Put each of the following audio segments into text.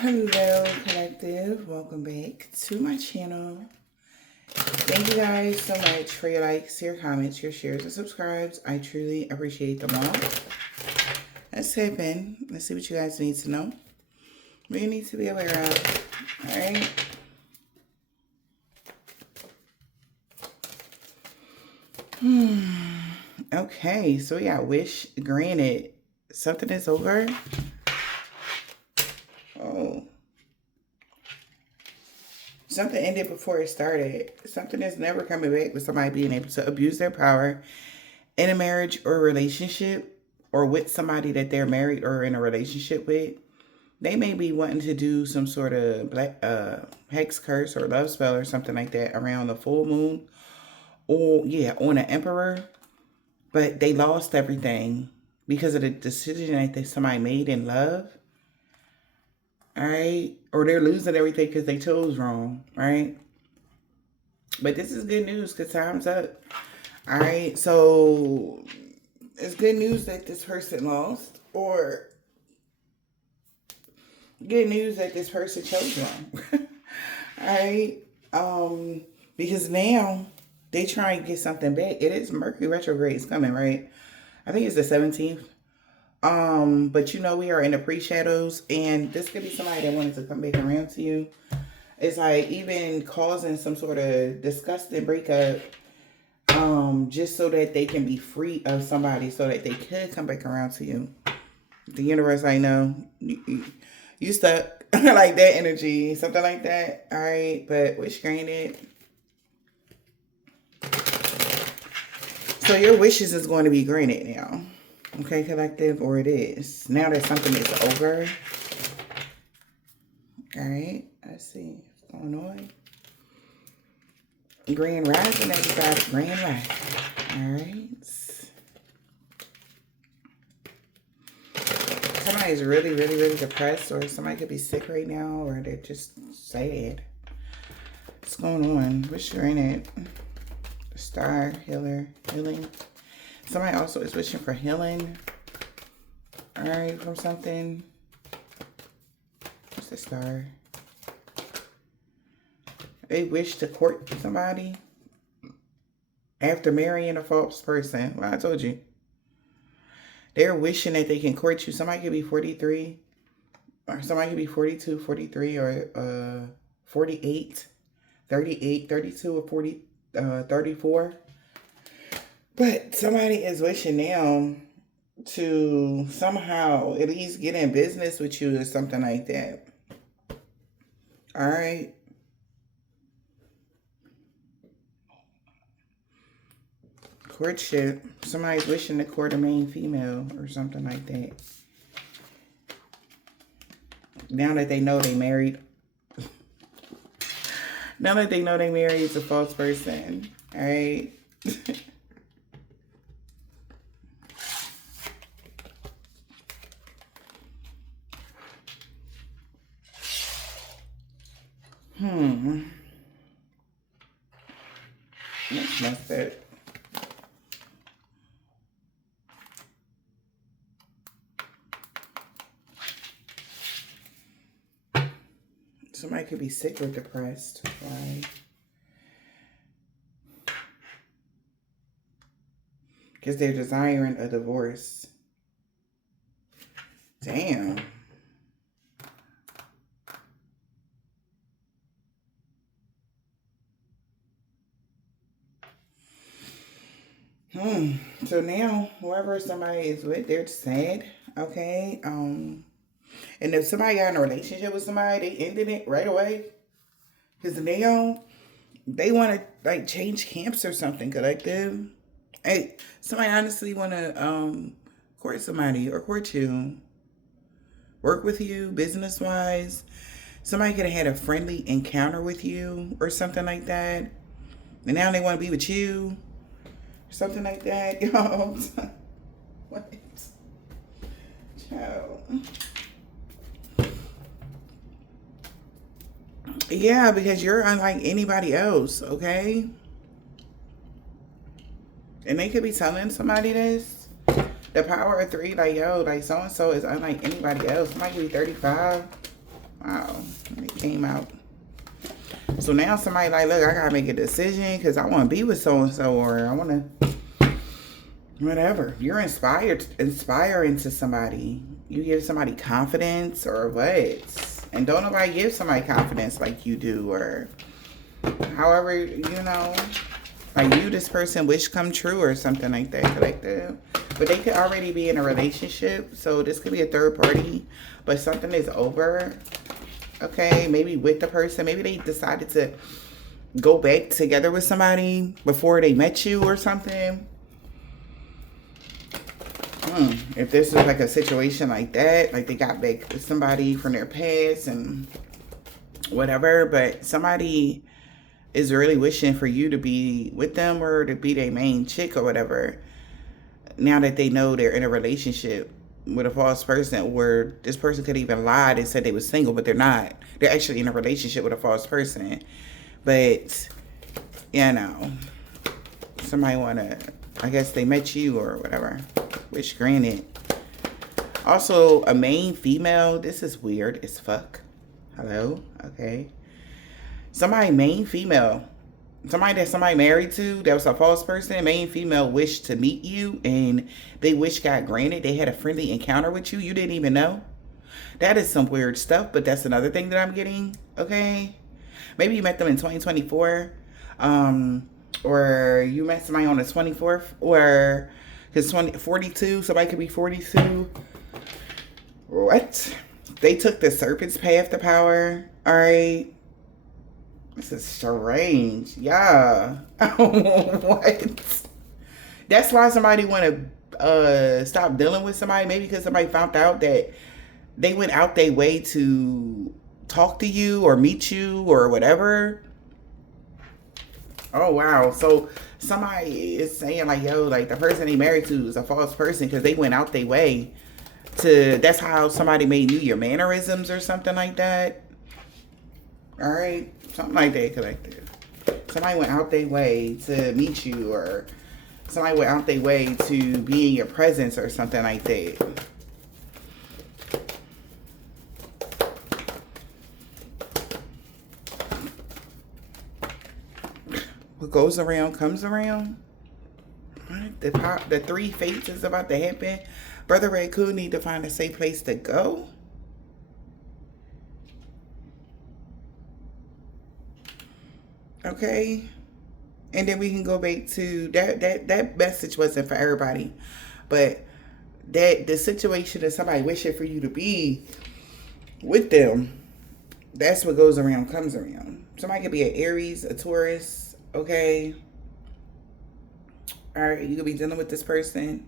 Hello, collective. Welcome back to my channel. Thank you guys so much for your likes, your comments, your shares, and subscribes. I truly appreciate them all. Let's tap in. Let's see what you guys need to know. What you need to be aware of. Alright. Okay, so we got wish granted. Something is over. Oh. Something ended before it started. Something is never coming back with somebody being able to abuse their power in a marriage or relationship, or with somebody that they're married or in a relationship with. They may be wanting to do some sort of black hex curse or love spell or something like that around the full moon, or on an emperor, but they lost everything because of the decision that somebody made in love. All right, or they're losing everything because they chose wrong, right? But this is good news because time's up. All right, so it's good news that this person lost, or good news that this person chose wrong. All right, because now they try and get something back. It is Mercury retrograde is coming, right? I think it's the 17th. But we are in the pre-shadows, and this could be somebody that wanted to come back around to you. It's like even causing some sort of disgusting breakup, just so that they can be free of somebody, so that they could come back around to you. The universe, I know, you stuck. Like that energy, something like that. All right, but wish granted. So your wishes is going to be granted now. Okay, collective, or it is. Now that something is over. Alright, let's see what's going on. Grand rising, everybody. Grand rising. Alright. Somebody's really, really, really depressed, or somebody could be sick right now, or they're just sad. What's going on? Wish granted. Star, healer, healing. Somebody also is wishing for healing. All right, from something. What's the star? They wish to court somebody after marrying a false person. Well, I told you. They're wishing that they can court you. Somebody could be 43. Or somebody could be 42, 43, or 48, 38, 32, or 40, 34. But somebody is wishing now to somehow at least get in business with you or something like that. All right. Courtship. Somebody's wishing to court a main female or something like that. Now that they know they married. Now that they know they married a false person. All right. Let's mess that. Somebody could be sick or depressed, right? Because they're desiring a divorce. Damn. So now, whoever somebody is with, they're sad, okay? And if somebody got in a relationship with somebody, they ended it right away. Because now, they want to, change camps or something, collective. Hey, somebody honestly want to, court somebody or court you. Work with you, business-wise. Somebody could have had a friendly encounter with you or something like that. And now they want to be with you. Something like that, y'all. What? Child. Yeah, because you're unlike anybody else, okay? And they could be telling somebody this. The power of 3, so-and-so is unlike anybody else. Might be 35. I Wow. And it came out. So now somebody like, look, I gotta make a decision because I want to be with so-and-so, or I want to, whatever. You're inspiring to somebody. You give somebody confidence or what? And don't nobody give somebody confidence like you do, or however, like you, this person wish come true or something like that, collective. But they could already be in a relationship, so this could be a third party, but something is over. Okay, maybe with the person, maybe they decided to go back together with somebody before they met you or something. If this is like a situation like that, like they got back with somebody from their past and whatever, but somebody is really wishing for you to be with them or to be their main chick or whatever. Now that they know they're in a relationship with a false person, where this person could even lie and said they were single, but they're not. They're actually in a relationship with a false person. But, somebody I guess they met you or whatever. Which, granted. Also, a main female, this is weird as fuck. Hello? Okay. Somebody main female. Somebody that somebody married to, that was a false person, main female wished to meet you and they wish got granted. They had a friendly encounter with you. You didn't even know. That is some weird stuff, but that's another thing that I'm getting. Okay. Maybe you met them in 2024. Or you met somebody on the 24th, or because 42, somebody could be 42. What? They took the serpent's path to power. All right. This is strange. Yeah. What? That's why somebody want to stop dealing with somebody. Maybe because somebody found out that they went out their way to talk to you or meet you or whatever. Oh, wow. So somebody is saying like, yo, like the person they married to is a false person because they went out their way to, that's how somebody made you your mannerisms or something like that. All right. Something like that, collective. Somebody went out their way to meet you, or somebody went out their way to be in your presence or something like that. What goes around comes around. Right? The three fates is about to happen. Brother Raccoon need to find a safe place to go. Okay. And then we can go back to that message wasn't for everybody. But that the situation of somebody wishing for you to be with them, that's what goes around comes around. Somebody could be an Aries, a Taurus, okay? All right, you could be dealing with this person.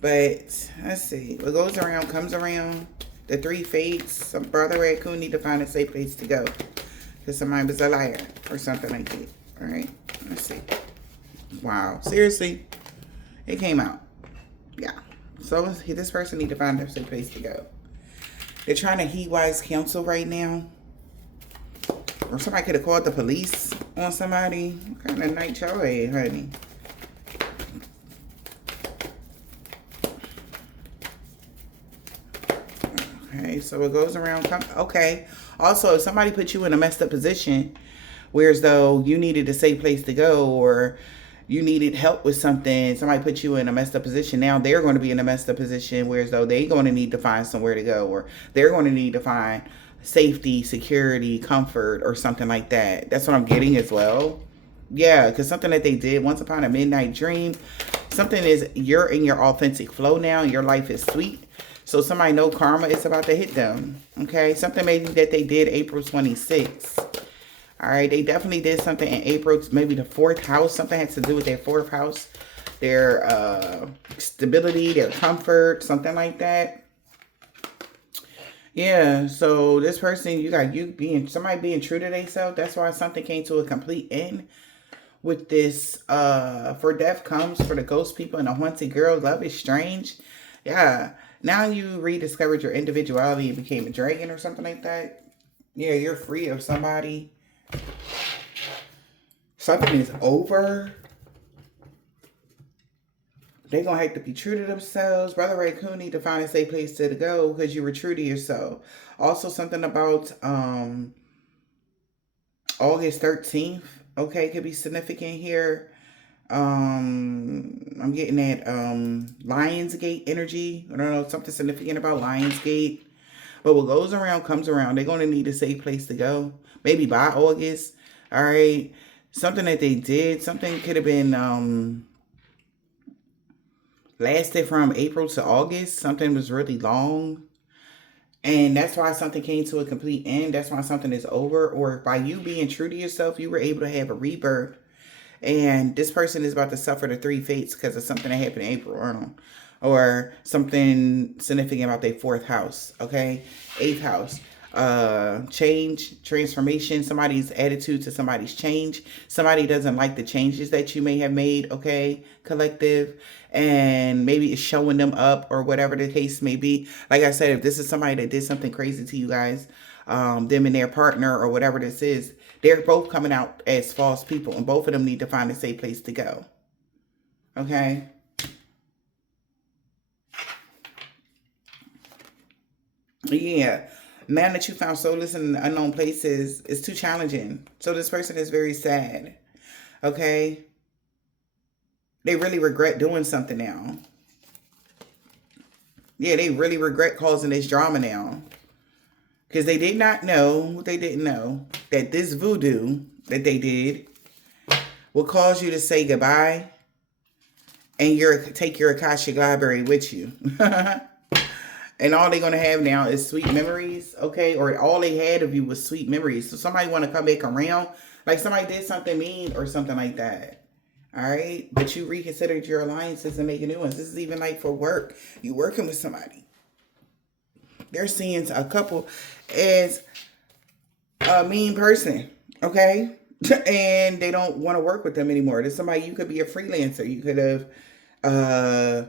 But let's see. What goes around comes around. The three fates. Some brother Raccoon need to find a safe place to go. Because somebody was a liar or something like that. All right, let's see. Wow, seriously, it came out. Yeah. So this person need to find a safe place to go. They're trying to heed wise counsel right now. Or somebody could have called the police on somebody. What kind of night y'all had, honey? Okay, so it goes around. Okay. Also, if somebody put you in a messed up position, whereas though you needed a safe place to go, or you needed help with something, somebody put you in a messed up position. Now they're going to be in a messed up position, whereas though they're going to need to find somewhere to go, or they're going to need to find safety, security, comfort, or something like that. That's what I'm getting as well. Yeah, because something that they did once upon a midnight dream, something is, you're in your authentic flow now, and your life is sweet. So somebody know karma is about to hit them. Okay, something maybe that they did April 26th. All right, they definitely did something in April, maybe the 4th house. Something had to do with their 4th house, their stability, their comfort, something like that. Yeah, so this person, somebody being true to themselves. That's why something came to a complete end with this. For death comes for the ghost people and the haunted girl. Love is strange. Yeah, now you rediscovered your individuality and became a dragon or something like that. Yeah, you're free of somebody. Something is over. They're going to have to be true to themselves. Brother Raccoon need to find a safe place to go because you were true to yourself. Also, something about August 13th, okay, could be significant here. I'm getting that Lionsgate energy. I don't know, something significant about Lionsgate. But what goes around comes around. They're going to need a safe place to go. Maybe by August. All right. Something that they did. Something could have been lasted from April to August. Something was really long. And that's why something came to a complete end. That's why something is over. Or by you being true to yourself, you were able to have a rebirth. And this person is about to suffer the 3 fates because of something that happened in April. Or something significant about their 4th house. Okay. 8th house. Change, transformation, somebody's attitude to somebody's change. Somebody doesn't like the changes that you may have made, okay, collective, and maybe it's showing them up or whatever the case may be. Like I said, if this is somebody that did something crazy to you guys, them and their partner or whatever this is, they're both coming out as false people, and both of them need to find a safe place to go. Okay. Yeah. Now that you found solace in unknown places, it's too challenging. So this person is very sad. Okay? They really regret doing something now. Yeah, they really regret causing this drama now. Because they did not know, what they didn't know, that this voodoo that they did will cause you to say goodbye and take your Akashic library with you. And all they're going to have now is sweet memories, okay? Or all they had of you was sweet memories. So somebody want to come back around, like somebody did something mean or something like that, all right? But you reconsidered your alliances and making new ones. This is even like for work. You working with somebody. They're seeing a couple as a mean person, okay? And they don't want to work with them anymore. There's somebody, you could be a freelancer. You could have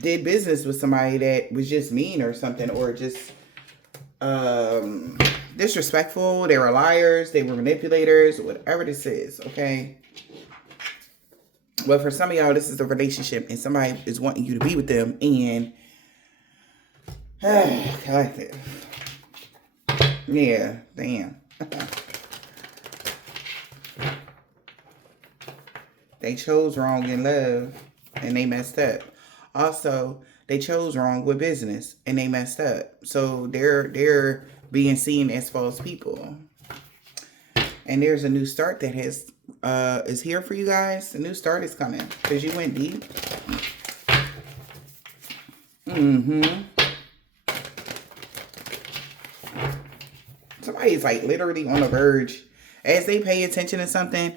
did business with somebody that was just mean or something, or just disrespectful. They were liars, they were manipulators, whatever this is, okay? But for some of y'all, this is a relationship and somebody is wanting you to be with them, and collective. Yeah, damn. They chose wrong in love and they messed up. Also, they chose wrong with business and they messed up. So they're being seen as false people. And there's a new start that is here for you guys. A new start is coming because you went deep. Somebody's like literally on the verge. As they pay attention to something,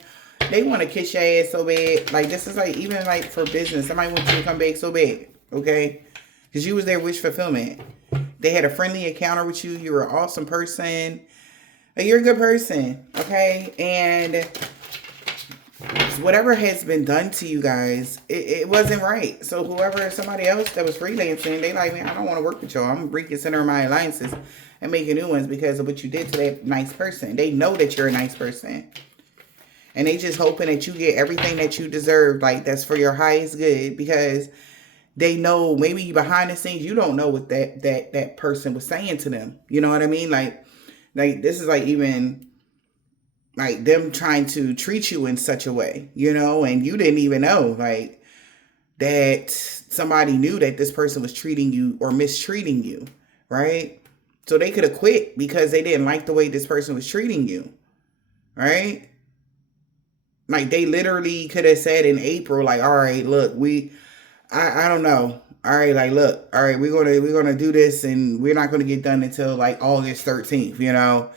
they want to kiss your ass so bad. Like, this is like, even like for business, somebody wants you to come back so bad, okay? Because you was their wish fulfillment. They had a friendly encounter with you. You were an awesome person. You're a good person, okay? And whatever has been done to you guys, it wasn't right. So whoever, somebody else that was freelancing, they like, man, I don't want to work with y'all. I'm reconsidering my alliances and making new ones because of what you did to that nice person. They know that you're a nice person. And they just hoping that you get everything that you deserve, like that's for your highest good, because they know maybe behind the scenes you don't know what that person was saying to them. You know what I mean? Like this is like even like them trying to treat you in such a way, you know, and you didn't even know like that somebody knew that this person was treating you or mistreating you, right? So they could have quit because they didn't like the way this person was treating you, right? Like, they literally could have said in April, like, all right, look, I don't know. All right, like, look, all right, we're gonna do this, and we're not gonna get done until like August 13th, you know,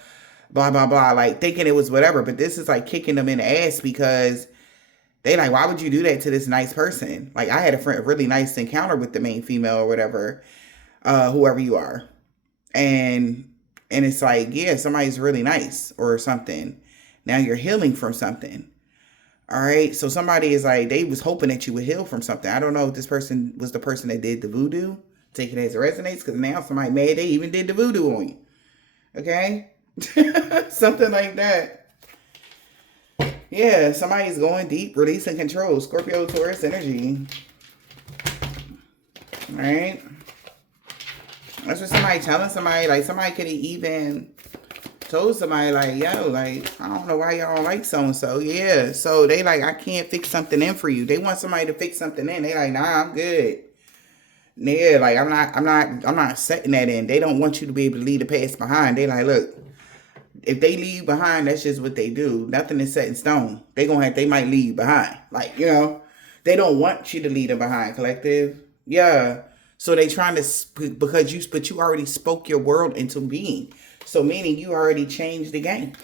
blah blah blah. Like, thinking it was whatever, but this is like kicking them in the ass because they like, why would you do that to this nice person? Like, I had a really nice encounter with the main female or whatever, whoever you are, and it's like, yeah, somebody's really nice or something. Now you're healing from something. All right. So somebody is like, they was hoping that you would heal from something. I don't know if this person was the person that did the voodoo. Take it as it resonates, because now somebody mad they even did the voodoo on you. Okay. Something like that. Yeah. Somebody's going deep, releasing control. Scorpio, Taurus energy. Right? That's what somebody telling somebody. Like, somebody could have even told somebody, like, yo, like, I don't know why y'all don't like so-and-so. Yeah. So they like, I can't fix something in for you. They want somebody to fix something in. They like, nah, I'm good. Yeah, like, I'm not setting that in. They don't want you to be able to leave the past behind. They like, look, if they leave behind, that's just what they do. Nothing is set in stone. They might leave behind. Like, you know, they don't want you to leave them behind, collective. Yeah. So they trying to, but you already spoke your world into being. So meaning you already changed the game.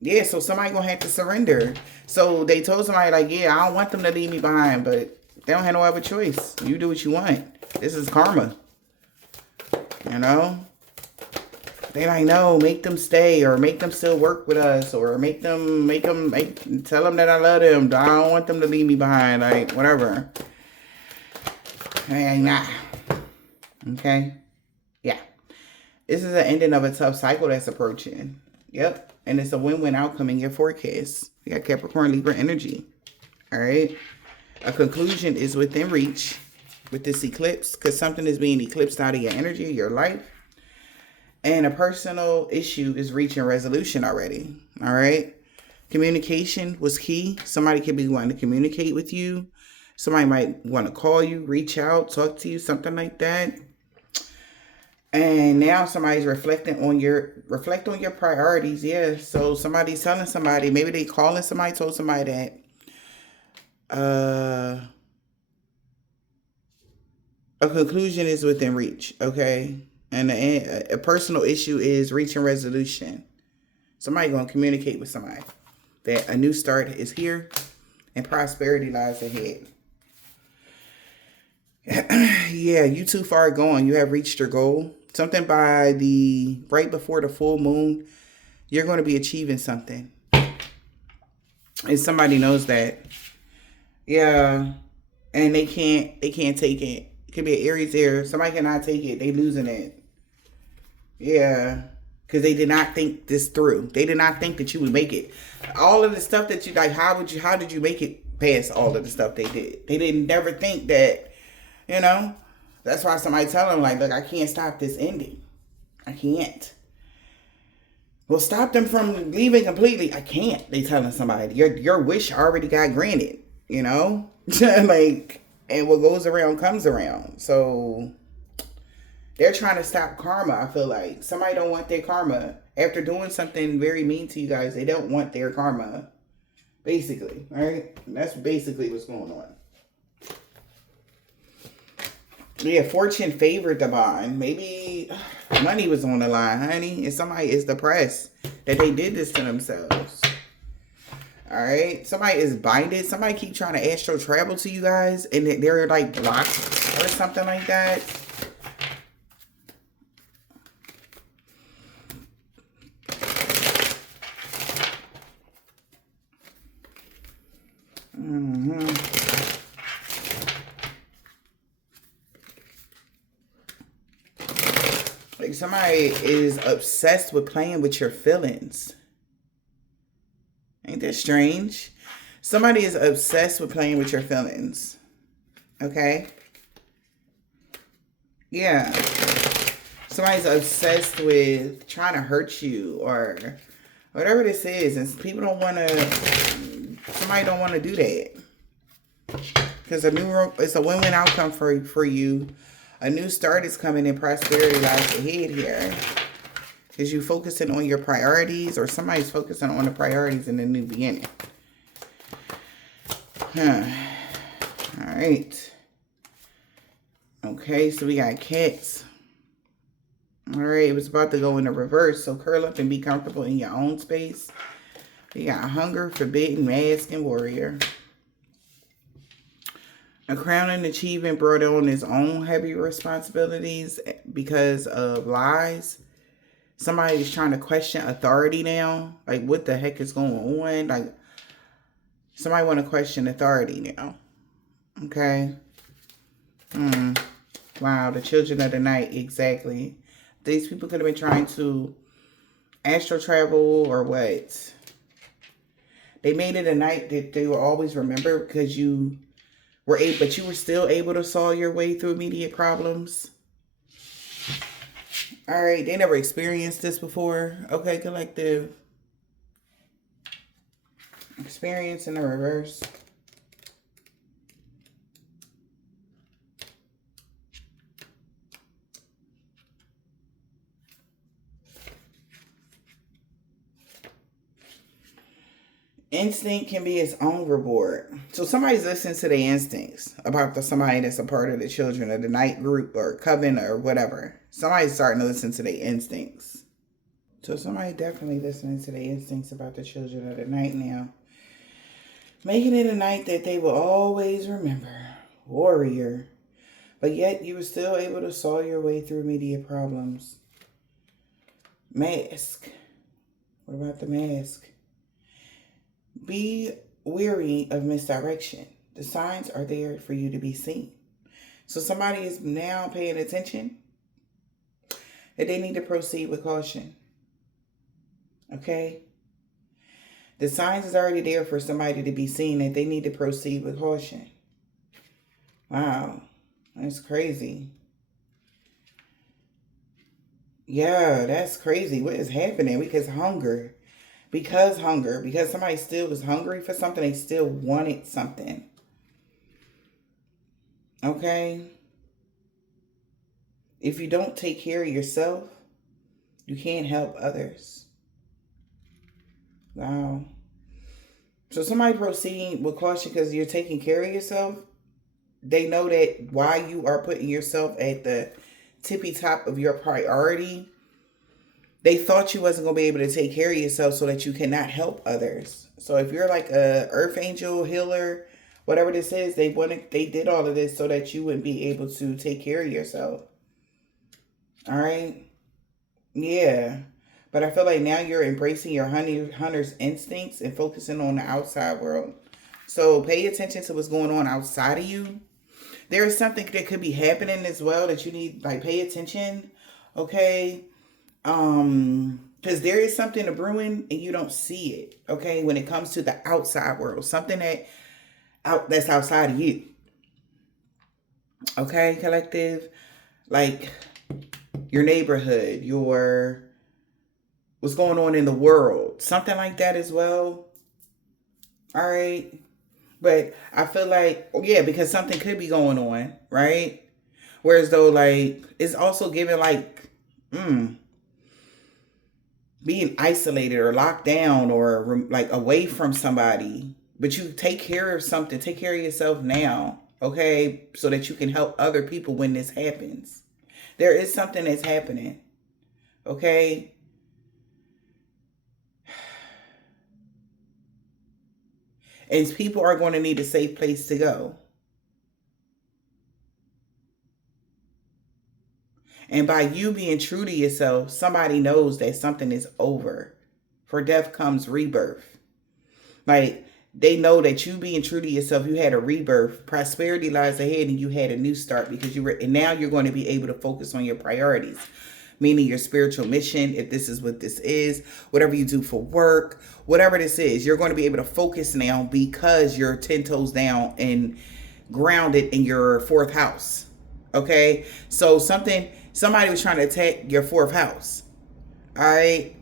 Yeah, so somebody gonna have to surrender. So they told somebody, like, yeah, I don't want them to leave me behind, but they don't have no other choice. You do what you want. This is karma. You know? They like, no, make them stay, or make them still work with us, or tell them that I love them. I don't want them to leave me behind, like, whatever. Hey, nah. Okay? Yeah. This is the ending of a tough cycle that's approaching. Yep. And it's a win-win outcome in your forecast. You got Capricorn, Libra energy. All right? A conclusion is within reach with this eclipse, because something is being eclipsed out of your energy, your life. And a personal issue is reaching resolution already. All right? Communication was key. Somebody could be wanting to communicate with you. Somebody might want to call you, reach out, talk to you, something like that. And now somebody's reflect on your priorities. Yeah. So somebody's telling somebody, maybe they calling somebody, told somebody that a conclusion is within reach. Okay. And a personal issue is reaching resolution. Somebody gonna communicate with somebody that a new start is here and prosperity lies ahead. Yeah, you too far gone. You have reached your goal. Something by right before the full moon, you're going to be achieving something. And somebody knows that. Yeah. And they can't take it. It could be an Aries there. Somebody cannot take it. They losing it. Yeah. Because they did not think this through. They did not think that you would make it. All of the stuff that you, like, how did you make it past all of the stuff they did? They didn't never think that, you know. That's why somebody tell them, like, look, I can't stop this ending. I can't. Well, stop them from leaving completely. I can't. They telling somebody. Your wish already got granted, you know? Like, and what goes around comes around. So they're trying to stop karma, I feel like. Somebody don't want their karma. After doing something very mean to you guys, they don't want their karma. Basically, right? That's basically what's going on. Yeah, fortune favored the bond. Maybe money was on the line, honey. And somebody is depressed that they did this to themselves. All right. Somebody is binded. Somebody keep trying to astral travel to you guys. And they're like blocked or something like that. Like, somebody is obsessed with playing with your feelings. Ain't that strange? Somebody is obsessed with playing with your feelings. Okay? Yeah. Somebody's obsessed with trying to hurt you or whatever this is. And people don't want to, somebody don't want to do that. Because it's a win-win outcome for you. A new start is coming and prosperity lies ahead here. Is you focusing on your priorities, or somebody's focusing on the priorities in the new beginning? All right. Okay, so we got cats. All right, it was about to go in the reverse. So curl up and be comfortable in your own space. We got hunger, forbidden, mask, and warrior. A crowning achievement brought on its own heavy responsibilities because of lies. Somebody's trying to question authority now. Like, what the heck is going on? Like, somebody want to question authority now. Okay. Wow, the children of the night, exactly. These people could have been trying to astral travel or what? They made it a night that they will always remember because you But you were still able to solve your way through immediate problems. All right, they never experienced this before. Okay, collective. Experience in the reverse. Instinct can be its own reward. So somebody's listening to their instincts about somebody that's a part of the Children of the Night group or coven or whatever. Somebody's starting to listen to their instincts. So somebody definitely listening to their instincts about the Children of the Night now. Making it a night that they will always remember. Warrior. But yet you were still able to solve your way through immediate problems. Mask. What about the mask? Be weary of misdirection. The signs are there for you to be seen. So somebody is now paying attention that they need to proceed with caution. Okay? The signs is already there for somebody to be seen that they need to proceed with caution. Wow. That's crazy. Yeah, that's crazy. What is happening? Because hunger. Because somebody still was hungry for something, they still wanted something. Okay? If you don't take care of yourself, you can't help others. Wow. So somebody proceeding with caution because you're taking care of yourself, they know that while you are putting yourself at the tippy top of your priority, they thought you wasn't going to be able to take care of yourself so that you cannot help others. So if you're like a earth angel, healer, whatever this is, they did all of this so that you wouldn't be able to take care of yourself. All right? Yeah. But I feel like now you're embracing your hunter's instincts and focusing on the outside world. So pay attention to what's going on outside of you. There is something that could be happening as well that you need, like, pay attention. Okay? Because there is something brewing and you don't see it, okay, when it comes to the outside world, something that's outside of you. Okay, collective, like your neighborhood, what's going on in the world, something like that as well. All right. But I feel like, yeah, because something could be going on, right? Whereas though, like, it's also giving like, being isolated or locked down or like away from somebody, but you take care of something, take care of yourself now, okay, so that you can help other people when this happens. There is something that's happening, okay? And people are going to need a safe place to go. And by you being true to yourself, somebody knows that something is over. For death comes rebirth. Like, they know that you being true to yourself, you had a rebirth. Prosperity lies ahead and you had a new start because and now you're going to be able to focus on your priorities. Meaning your spiritual mission, if this is what this is, whatever you do for work, whatever this is, you're going to be able to focus now because you're 10 toes down and grounded in your fourth house. Okay? So somebody was trying to attack your fourth house. All right?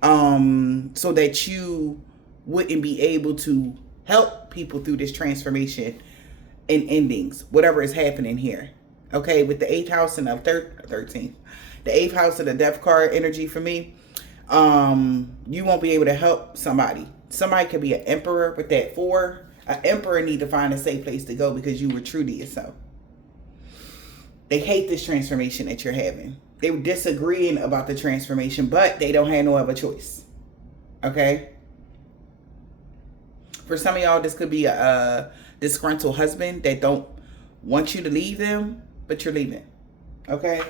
So that you wouldn't be able to help people through this transformation and endings, whatever is happening here. Okay? With the 8th house and the 13th. The 8th house of the death card energy for me, you won't be able to help somebody. Somebody could be an emperor with that 4. An emperor need to find a safe place to go because you were true to yourself. They hate this transformation that you're having. They were disagreeing about the transformation, but they don't have no other choice. Okay? For some of y'all, this could be a disgruntled husband that don't want you to leave them, but you're leaving. Okay?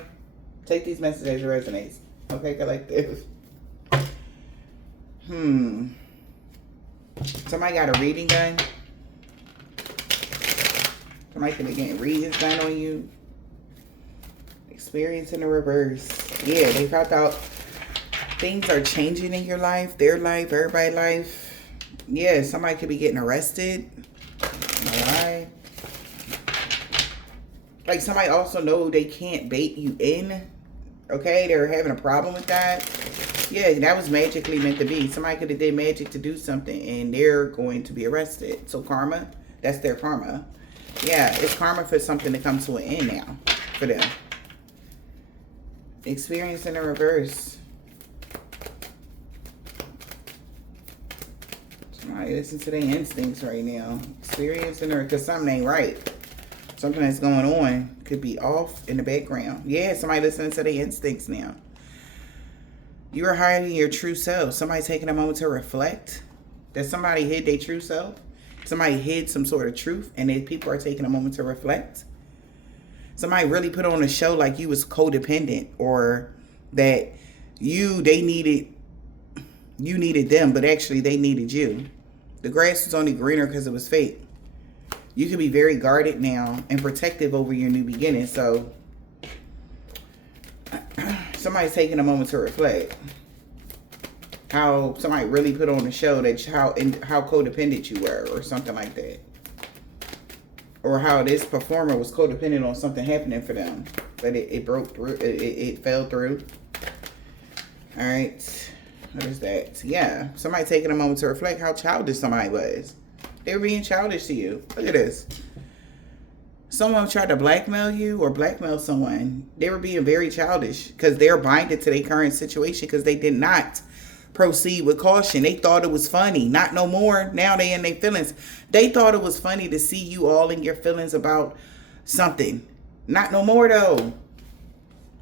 Take these messages as it resonates. Okay, collective. Somebody got a reading gun. Somebody could be getting readings done on you. Experience in the reverse. Yeah, they found out things are changing in your life, their life, everybody's life. Yeah, somebody could be getting arrested. Alright. Like somebody also know they can't bait you in. Okay, they're having a problem with that. Yeah, that was magically meant to be. Somebody could have did magic to do something and they're going to be arrested. So karma, that's their karma. Yeah, it's karma for something to come to an end now for them. Experience in the reverse. Somebody listen to their instincts right now. Experience in the, because something ain't right. Something that's going on could be off in the background. Yeah, somebody listening to their instincts now. You are hiding your true self. Somebody taking a moment to reflect that somebody hid their true self. Somebody hid some sort of truth and then people are taking a moment to reflect. Somebody really put on a show like you was codependent or that you needed them, but actually they needed you. The grass was only greener because it was fake. You can be very guarded now and protective over your new beginning. So somebody's taking a moment to reflect how somebody really put on a show that how codependent you were or something like that. Or how this performer was codependent on something happening for them. But it broke through, it fell through. All right. What is that? Yeah. Somebody taking a moment to reflect how childish somebody was. They were being childish to you. Look at this. Someone tried to blackmail you or blackmail someone. They were being very childish because they're binded to their current situation because they did not proceed with caution. They thought it was funny. Not no more. Now they in their feelings. They thought it was funny to see you all in your feelings about something. Not no more though.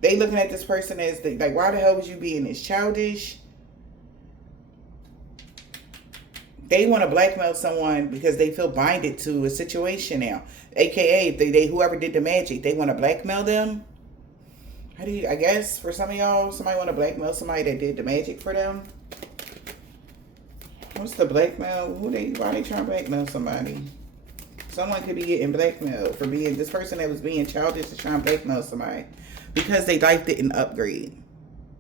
They looking at this person as like, why the hell was you being this childish? They want to blackmail someone because they feel binded to a situation now. AKA, if they whoever did the magic, they want to blackmail them. How do you, I guess for some of y'all, somebody want to blackmail somebody that did the magic for them. What's the blackmail? Why they trying to blackmail somebody? Someone could be getting blackmailed for being, this person that was being childish is trying to blackmail somebody. Because they life didn't upgrade.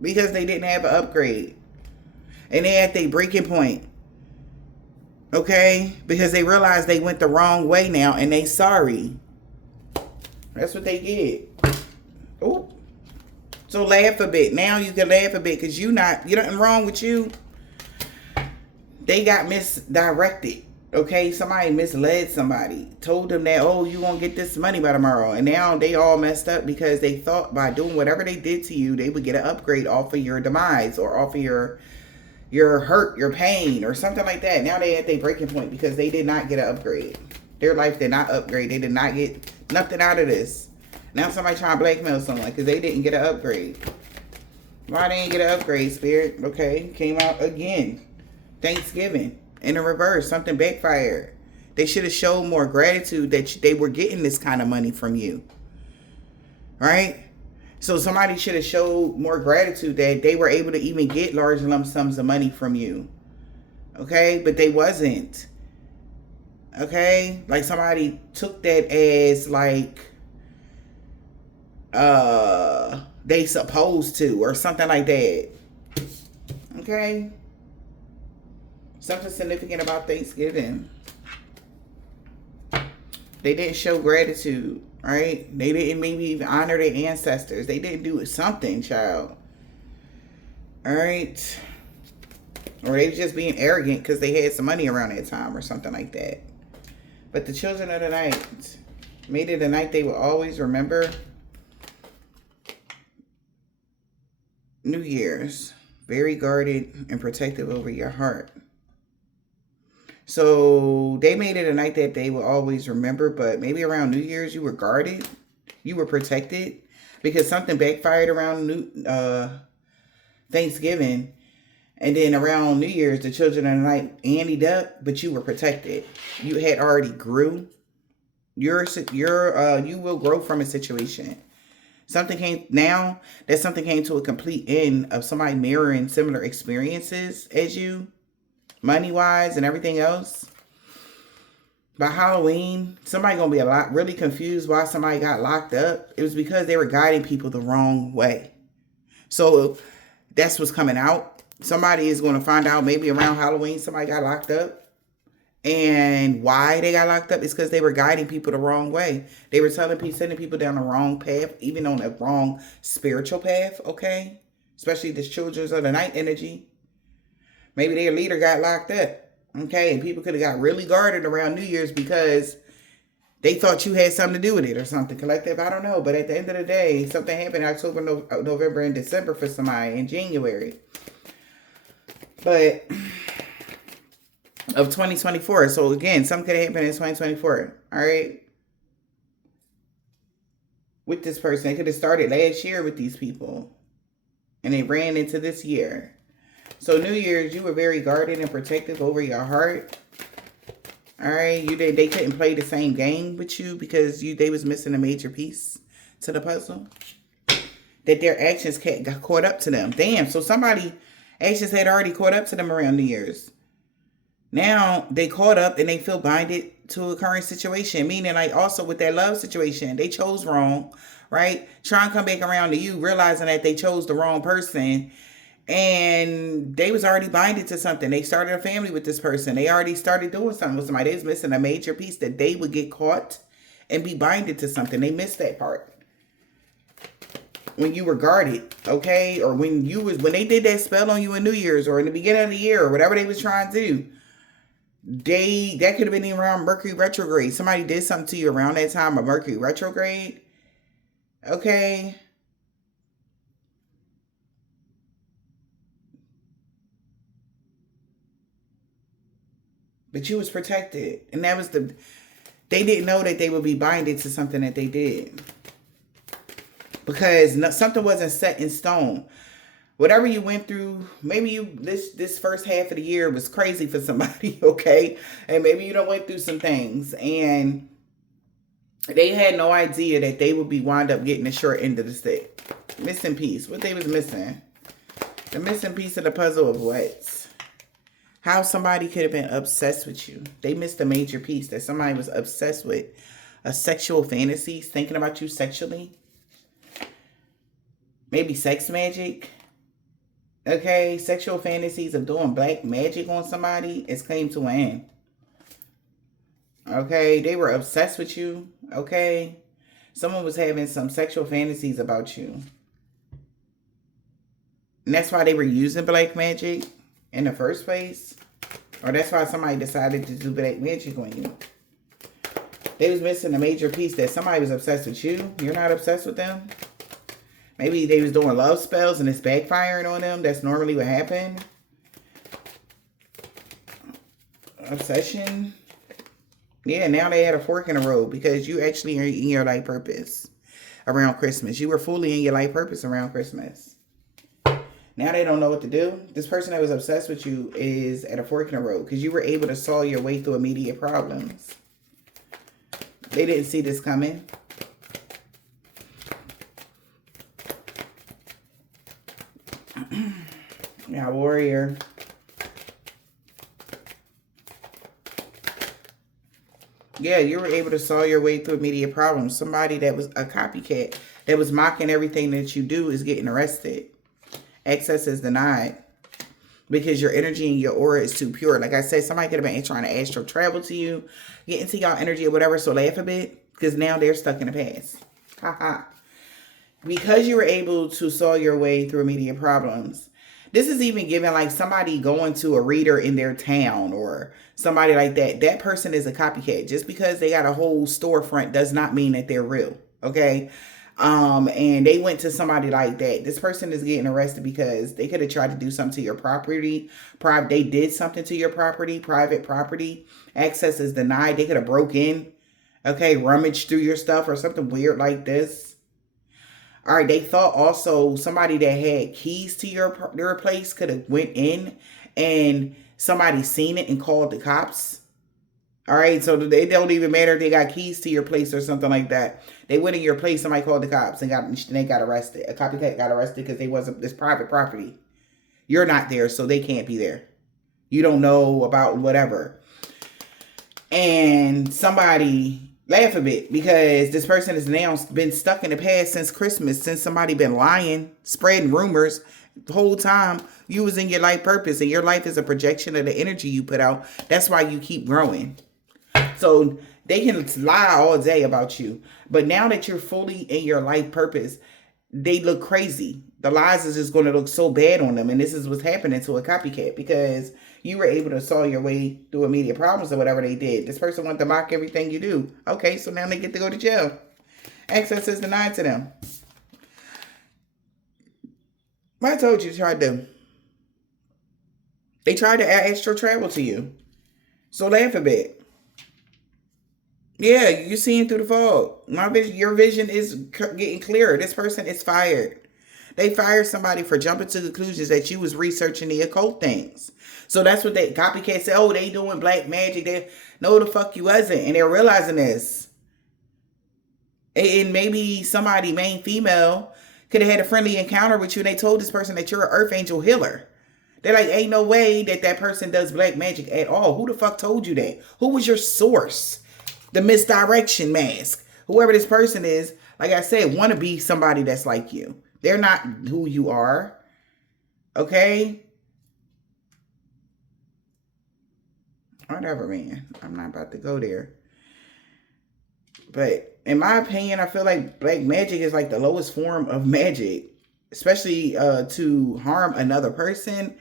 Because they didn't have an upgrade. And they at their breaking point. Okay? Because they realized they went the wrong way now and they sorry. That's what they get. Oh. So laugh a bit. Now you can laugh a bit because you're nothing wrong with you. They got misdirected. Okay? Somebody misled somebody. Told them that, oh, you won't get this money by tomorrow. And now they all messed up because they thought by doing whatever they did to you, they would get an upgrade off of your demise or off of your hurt, your pain, or something like that. Now they at their breaking point because they did not get an upgrade. Their life did not upgrade. They did not get nothing out of this. Now somebody trying to blackmail someone because they didn't get an upgrade. Why they didn't get an upgrade, Spirit? Okay, came out again. Thanksgiving. In the reverse, something backfired. They should have showed more gratitude that they were getting this kind of money from you. Right? So somebody should have showed more gratitude that they were able to even get large lump sums of money from you. Okay? But they wasn't. Okay? Like somebody took that as like they supposed to or something like that. Okay? Something significant about Thanksgiving. They didn't show gratitude. Right? They didn't maybe even honor their ancestors. They didn't do something, child. Alright? Or they was just being arrogant because they had some money around that time or something like that. But the children of the night made it a night they will always remember. New Year's. Very guarded and protective over your heart. So they made it a night that they will always remember, but maybe around New Year's you were guarded, you were protected because something backfired around Thanksgiving, and then around New Year's the children of the night anteed up, but you were protected. You had already grew. You will grow from a situation. Something came to a complete end of somebody mirroring similar experiences as you. Money-wise and everything else. By Halloween, somebody going to be really confused why somebody got locked up. It was because they were guiding people the wrong way. So that's what's coming out. Somebody is going to find out maybe around Halloween somebody got locked up. And why they got locked up is because they were guiding people the wrong way. They were telling people, sending people down the wrong path, even on the wrong spiritual path, okay? Especially the children of the night energy. Maybe their leader got locked up, okay? And people could have got really guarded around New Year's because they thought you had something to do with it or something collective. I don't know. But at the end of the day, something happened in October, November, and December for somebody in January. But of 2024. So again, something could have happened in 2024. All right. With this person. It could have started last year with these people. And they ran into this year. So New Year's, you were very guarded and protective over your heart. All right. They couldn't play the same game with you because they was missing a major piece to the puzzle. That their actions got caught up to them. Damn. So somebody actions had already caught up to them around New Year's. Now they caught up and they feel binded to a current situation. Meaning, like, also with that love situation, they chose wrong, right? Try and come back around to you, realizing that they chose the wrong person. And they was already binded to something. They started a family with this person. They already started doing something with somebody. They was missing a major piece that they would get caught and be binded to something. They missed that part. When you were guarded, okay? Or when they did that spell on you in New Year's or in the beginning of the year or whatever they was trying to do. That could have been around Mercury retrograde. Somebody did something to you around that time of Mercury retrograde. Okay. But you was protected. And that was they didn't know that they would be binded to something that they did. Because something wasn't set in stone. Whatever you went through, maybe this first half of the year was crazy for somebody, okay? And maybe you done went through some things. And they had no idea that they would be wound up getting the short end of the stick. Missing piece. What they was missing? The missing piece of the puzzle of what? How somebody could have been obsessed with you. They missed a major piece that somebody was obsessed with. A sexual fantasies, thinking about you sexually. Maybe sex magic. Okay, sexual fantasies of doing black magic on somebody is came to an end. Okay, they were obsessed with you. Okay, someone was having some sexual fantasies about you. And that's why they were using black magic in the first place. Or that's why somebody decided to do black magic on you. They was missing a major piece that somebody was obsessed with you. You're not obsessed with them. Maybe they was doing love spells and it's backfiring on them. That's normally what happened. Obsession. Yeah, now they had a fork in the road because you actually are in your life purpose around Christmas. You were fully in your life purpose around Christmas. Now they don't know what to do. This person that was obsessed with you is at a fork in the road because you were able to solve your way through immediate problems. They didn't see this coming. Now, warrior. Yeah, you were able to solve your way through immediate problems. Somebody that was a copycat, that was mocking everything that you do is getting arrested. Access is denied. Because your energy and your aura is too pure. Like I said, somebody could have been trying to astral travel to you. Get into y'all energy or whatever, so laugh a bit. Because now they're stuck in the past. Ha. Because you were able to solve your way through immediate problems. This is even given like somebody going to a reader in their town or somebody like that. That person is a copycat. Just because they got a whole storefront does not mean that they're real. Okay. And they went to somebody like that. This person is getting arrested because they could have tried to do something to your property. They did something to your property, private property. Access is denied. They could have broke in. Okay. Rummaged through your stuff or something weird like this. All right, they thought also somebody that had keys to your place could have went in and somebody seen it and called the cops. All right, so they don't even matter if they got keys to your place or something like that. They went in your place, somebody called the cops and they got arrested. A copycat got arrested because they wasn't this private property. You're not there, so they can't be there. You don't know about whatever. And somebody laugh a bit because this person has now been stuck in the past since Christmas, since somebody been lying, spreading rumors the whole time You was in your life purpose, and your life is a projection of the energy you put out. That's why you keep growing. So they can lie all day about you. But now that you're fully in your life purpose, they look crazy. The lies is just going to look so bad on them. And this is what's happening to a copycat, because you were able to solve your way through immediate problems or whatever they did. This person wanted to mock everything you do. Okay, so now they get to go to jail. Access is denied to them. I told you they tried to astral travel to you. So laugh a bit. Yeah, you're seeing through the fog. Your vision is getting clearer. This person is fired. They fired somebody for jumping to conclusions that you was researching the occult things. So that's what they copycats say. Oh, they doing black magic. No, the fuck you wasn't. And they're realizing this. And maybe somebody, main female, could have had a friendly encounter with you, and they told this person that you're an earth angel healer. They're like, ain't no way that person does black magic at all. Who the fuck told you that? Who was your source? The misdirection mask. Whoever this person is, like I said, want to be somebody that's like you. They're not who you are. Okay? Whatever, man. I'm not about to go there. But in my opinion, I feel like black magic is like the lowest form of magic. Especially to harm another person.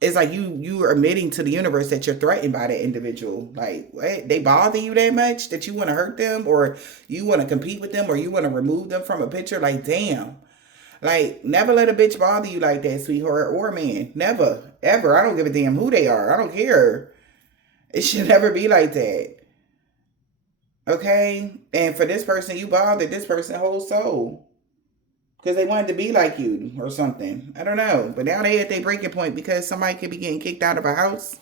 It's like you are admitting to the universe that you're threatened by that individual. Like, what? They bother you that much that you want to hurt them, or you want to compete with them, or you want to remove them from a picture? Like, damn. Like, never let a bitch bother you like that, sweetheart, or man. Never. Ever. I don't give a damn who they are. I don't care. It should never be like that. Okay? And for this person, you bothered this person's whole soul. Because they wanted to be like you or something. I don't know. But now they at their breaking point, because somebody could be getting kicked out of a house.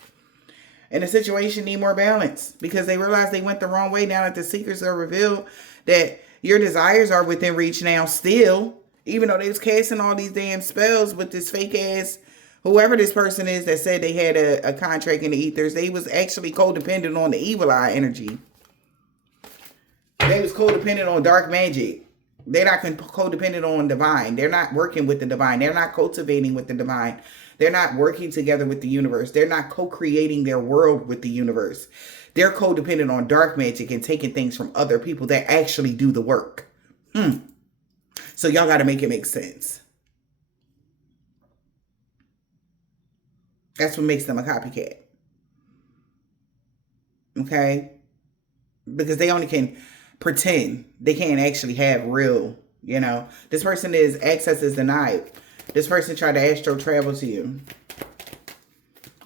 And the situation need more balance. Because they realize they went the wrong way. Now that the secrets are revealed, that your desires are within reach now still. Even though they was casting all these damn spells with this fake ass, whoever this person is that said they had a contract in the ethers. They was actually codependent on the evil eye energy. They was codependent on dark magic. They're not codependent on divine. They're not working with the divine. They're not cultivating with the divine. They're not working together with the universe. They're not co-creating their world with the universe. They're codependent on dark magic and taking things from other people that actually do the work. So y'all got to make it make sense. That's what makes them a copycat. Okay? Because they only can pretend. They can't actually have real, This person is access is denied. This person tried to astral travel to you.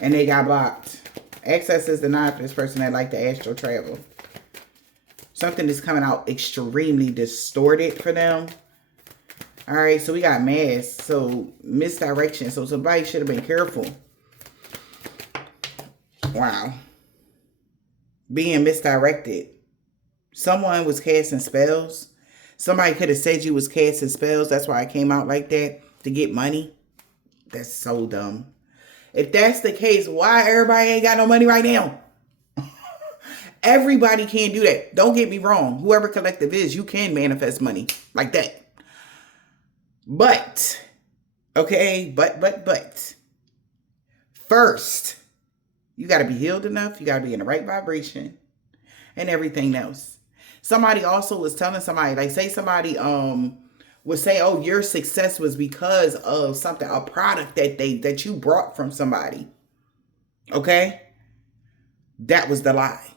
And they got blocked. Access is denied for this person that like to astral travel. Something is coming out extremely distorted for them. All right, so we got mass. So misdirection. So somebody should have been careful. Wow. Being misdirected. Someone was casting spells. Somebody could have said you was casting spells. That's why I came out like that, to get money. That's so dumb. If that's the case, why everybody ain't got no money right now? Everybody can do that. Don't get me wrong. Whoever collective is, you can manifest money like that. But, okay, but. First, you got to be healed enough. You got to be in the right vibration and everything else. Somebody also was telling somebody, like, say somebody would say, oh, your success was because of something, a product that you brought from somebody. Okay? That was the lie.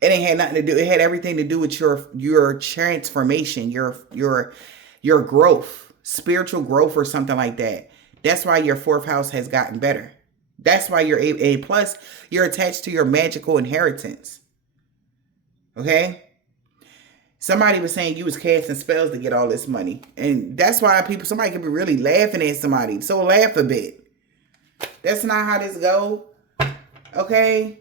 It ain't had nothing to do, it had everything to do with your transformation, your growth, spiritual growth or something like that. That's why your fourth house has gotten better. That's why you're a plus you're attached to your magical inheritance. Okay? Somebody was saying you was casting spells to get all this money. And that's why somebody can be really laughing at somebody. So laugh a bit. That's not how this go. Okay?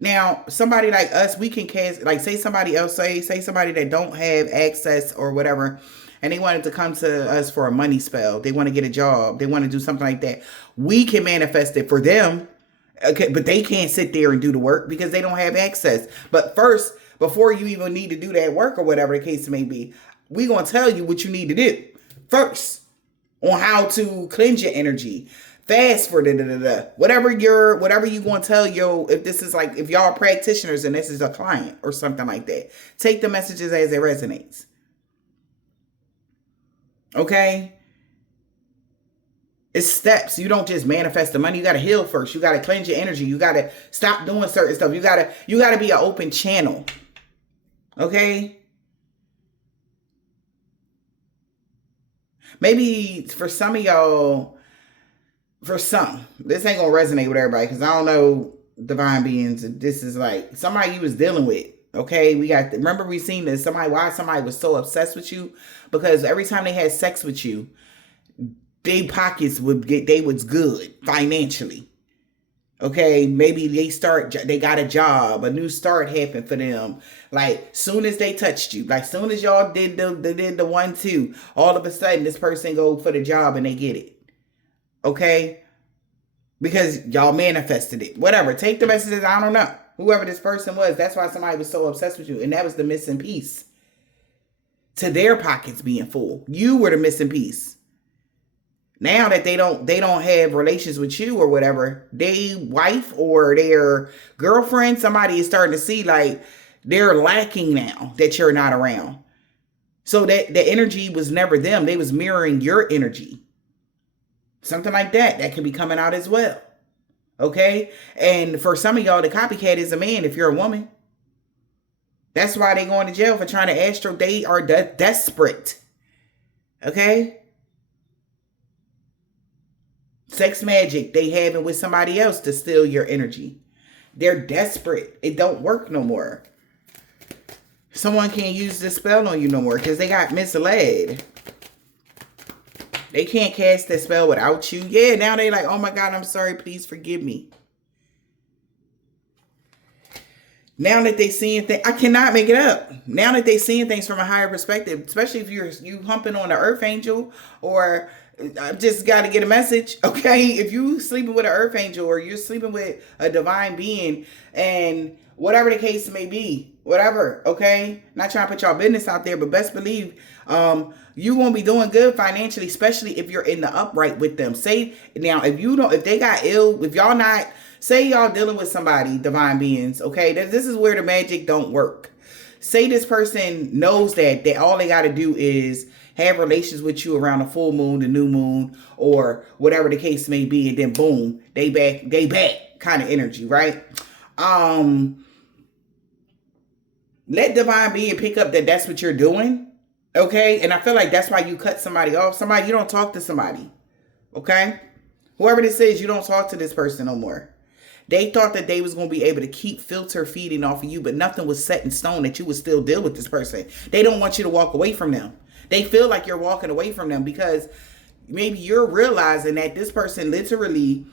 Now, somebody like us, we can cast, like say somebody else, say somebody that don't have access or whatever, and they wanted to come to us for a money spell. They want to get a job. They want to do something like that. We can manifest it for them. Okay, but they can't sit there and do the work because they don't have access. But first, before you even need to do that work or whatever the case may be, we're going to tell you what you need to do first. on how to cleanse your energy. Fast for whatever you going to tell if this is like, if y'all are practitioners and this is a client or something like that, take the messages as it resonates. Okay? It's steps. You don't just manifest the money. You got to heal first. You got to cleanse your energy. You got to stop doing certain stuff. You got to be an open channel. Okay? Maybe for some of y'all, this ain't gonna resonate with everybody, because I don't know divine beings. This is like somebody you was dealing with. Okay, remember we seen this, why somebody was so obsessed with you, because every time they had sex with you, their pockets they was good financially. Okay, maybe they got a job, a new start happened for them. Like soon as they touched you, like soon as y'all did the 1-2, all of a sudden this person go for the job and they get it. Okay? Because y'all manifested it. Whatever. Take the messages. I don't know. Whoever this person was, that's why somebody was so obsessed with you. And that was the missing piece to their pockets being full. You were the missing piece. Now that they don't have relations with you or whatever, they wife or their girlfriend, somebody is starting to see like they're lacking now that you're not around. So that the energy was never them. They was mirroring your energy. Something like that could be coming out as well. Okay? And for some of y'all, the copycat is a man if you're a woman. That's why they going to jail for trying to astro. They are desperate. Okay? Sex magic they having with somebody else to steal your energy. They're desperate. It don't work no more. Someone can't use this spell on you no more because they got misled. They can't cast that spell without you. Yeah, now they like, oh my God, I'm sorry. Please forgive me. Now that they seeing things, I cannot make it up. Now that they seeing things from a higher perspective, especially if you humping on an earth angel, or I just got to get a message. Okay, if you sleeping with an earth angel or you're sleeping with a divine being, and whatever the case may be, whatever. Okay, not trying to put y'all business out there, but best believe you won't be doing good financially, especially if you're in the upright with them. Say now, if they got ill, if y'all not, say y'all dealing with somebody, divine beings, okay, this is where the magic don't work. Say this person knows that all they got to do is have relations with you around the full moon, the new moon, or whatever the case may be, and then boom, they back kind of energy, right? Let divine being pick up that that's what you're doing. Okay, and I feel like that's why you cut somebody off. You don't talk to somebody. Okay, whoever this is, you don't talk to this person no more. They thought that they was going to be able to keep filter feeding off of you, but nothing was set in stone that you would still deal with this person. They don't want you to walk away from them. They feel like you're walking away from them because maybe you're realizing that this person literally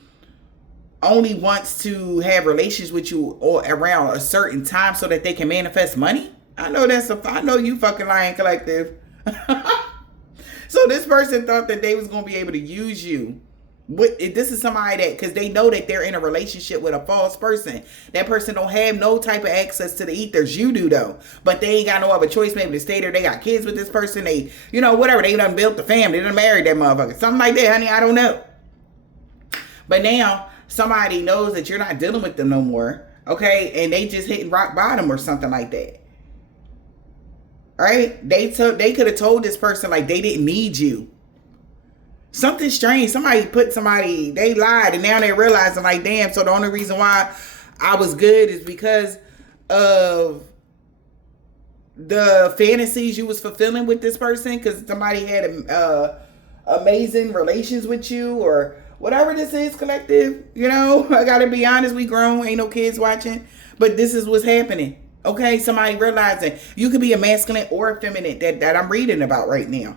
only wants to have relations with you or around a certain time so that they can manifest money. I know you fucking lying collective. So this person thought that they was going to be able to use you. This is somebody that, because they know that they're in a relationship with a false person. That person don't have no type of access to the ethers. You do though. But they ain't got no other choice maybe to stay there. They got kids with this person. They, whatever. They done built the family. They done married that motherfucker. Something like that, honey. I don't know. But now somebody knows that you're not dealing with them no more. Okay. And they just hitting rock bottom or something like that. Right? They could have told this person like they didn't need you. Something strange. They lied, and now they're realizing like, damn, so the only reason why I was good is because of the fantasies you was fulfilling with this person, because somebody had amazing relations with you or whatever this is, collective. I gotta be honest, we grown, ain't no kids watching, but this is what's happening. Okay, somebody realizing you could be a masculine or a feminine that I'm reading about right now.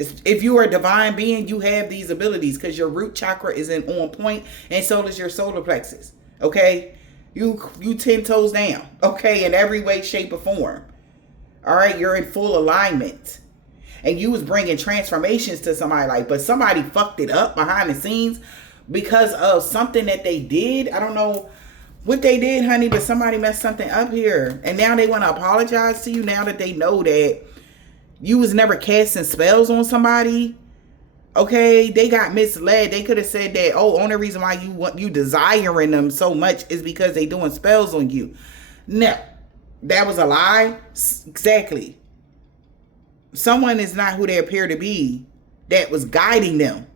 If you are a divine being, you have these abilities because your root chakra is on point, and so is your solar plexus. Okay, you 10 toes down. Okay, in every way, shape, or form. All right, you're in full alignment, and you was bringing transformations to somebody but somebody fucked it up behind the scenes because of something that they did. I don't know what they did, honey, but somebody messed something up here, and now they want to apologize to you now that they know that you was never casting spells on somebody. Okay, they got misled. They could have said that, oh, only reason why you desiring them so much is because they doing spells on you. No, that was a lie. Exactly. Someone is not who they appear to be that was guiding them.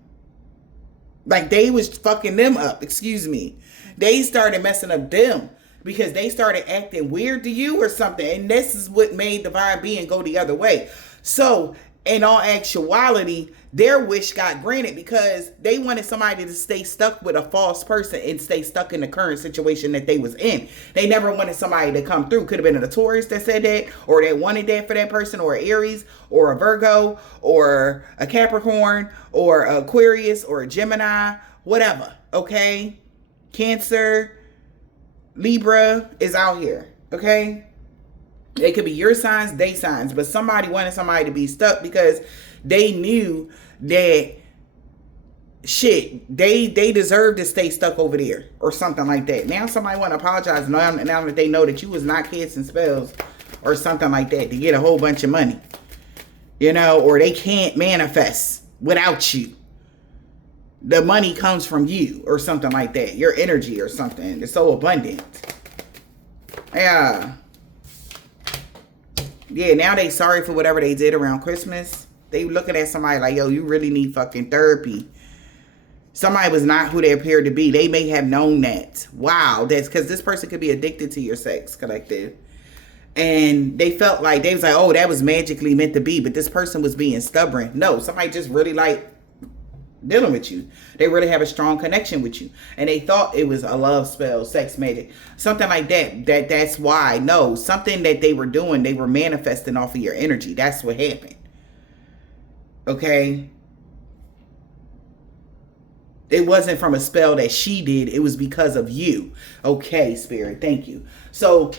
Like they was fucking them up. Excuse me. They started messing up them because they started acting weird to you or something. And this is what made divine being go the other way. So in all actuality, their wish got granted because they wanted somebody to stay stuck with a false person and stay stuck in the current situation that they was in. They never wanted somebody to come through. Could have been a Taurus that said that, or they wanted that for that person, or an Aries, or a Virgo, or a Capricorn, or a Aquarius, or a Gemini, whatever. Okay? Cancer, Libra is out here. Okay? It could be your signs, they signs, but somebody wanted somebody to be stuck because they knew that shit, they deserve to stay stuck over there or something like that. Now somebody want to apologize now that they know that you was not casting spells or something like that to get a whole bunch of money. You know, or they can't manifest without you. The money comes from you or something like that. Your energy or something. It's so abundant. Yeah. Yeah, now they sorry for whatever they did around Christmas. They looking at somebody like, yo, you really need fucking therapy. Somebody was not who they appeared to be. They may have known that. Wow, that's because this person could be addicted to your sex collective. And they felt like, they was like, oh, that was magically meant to be. But this person was being stubborn. No, somebody just really like dealing with you. They really have a strong connection with you. And they thought it was a love spell, sex magic, something like that. That's why. No, something that they were doing, they were manifesting off of your energy. That's what happened. Okay? It wasn't from a spell that she did. It was because of you. Okay, Spirit. Thank you. So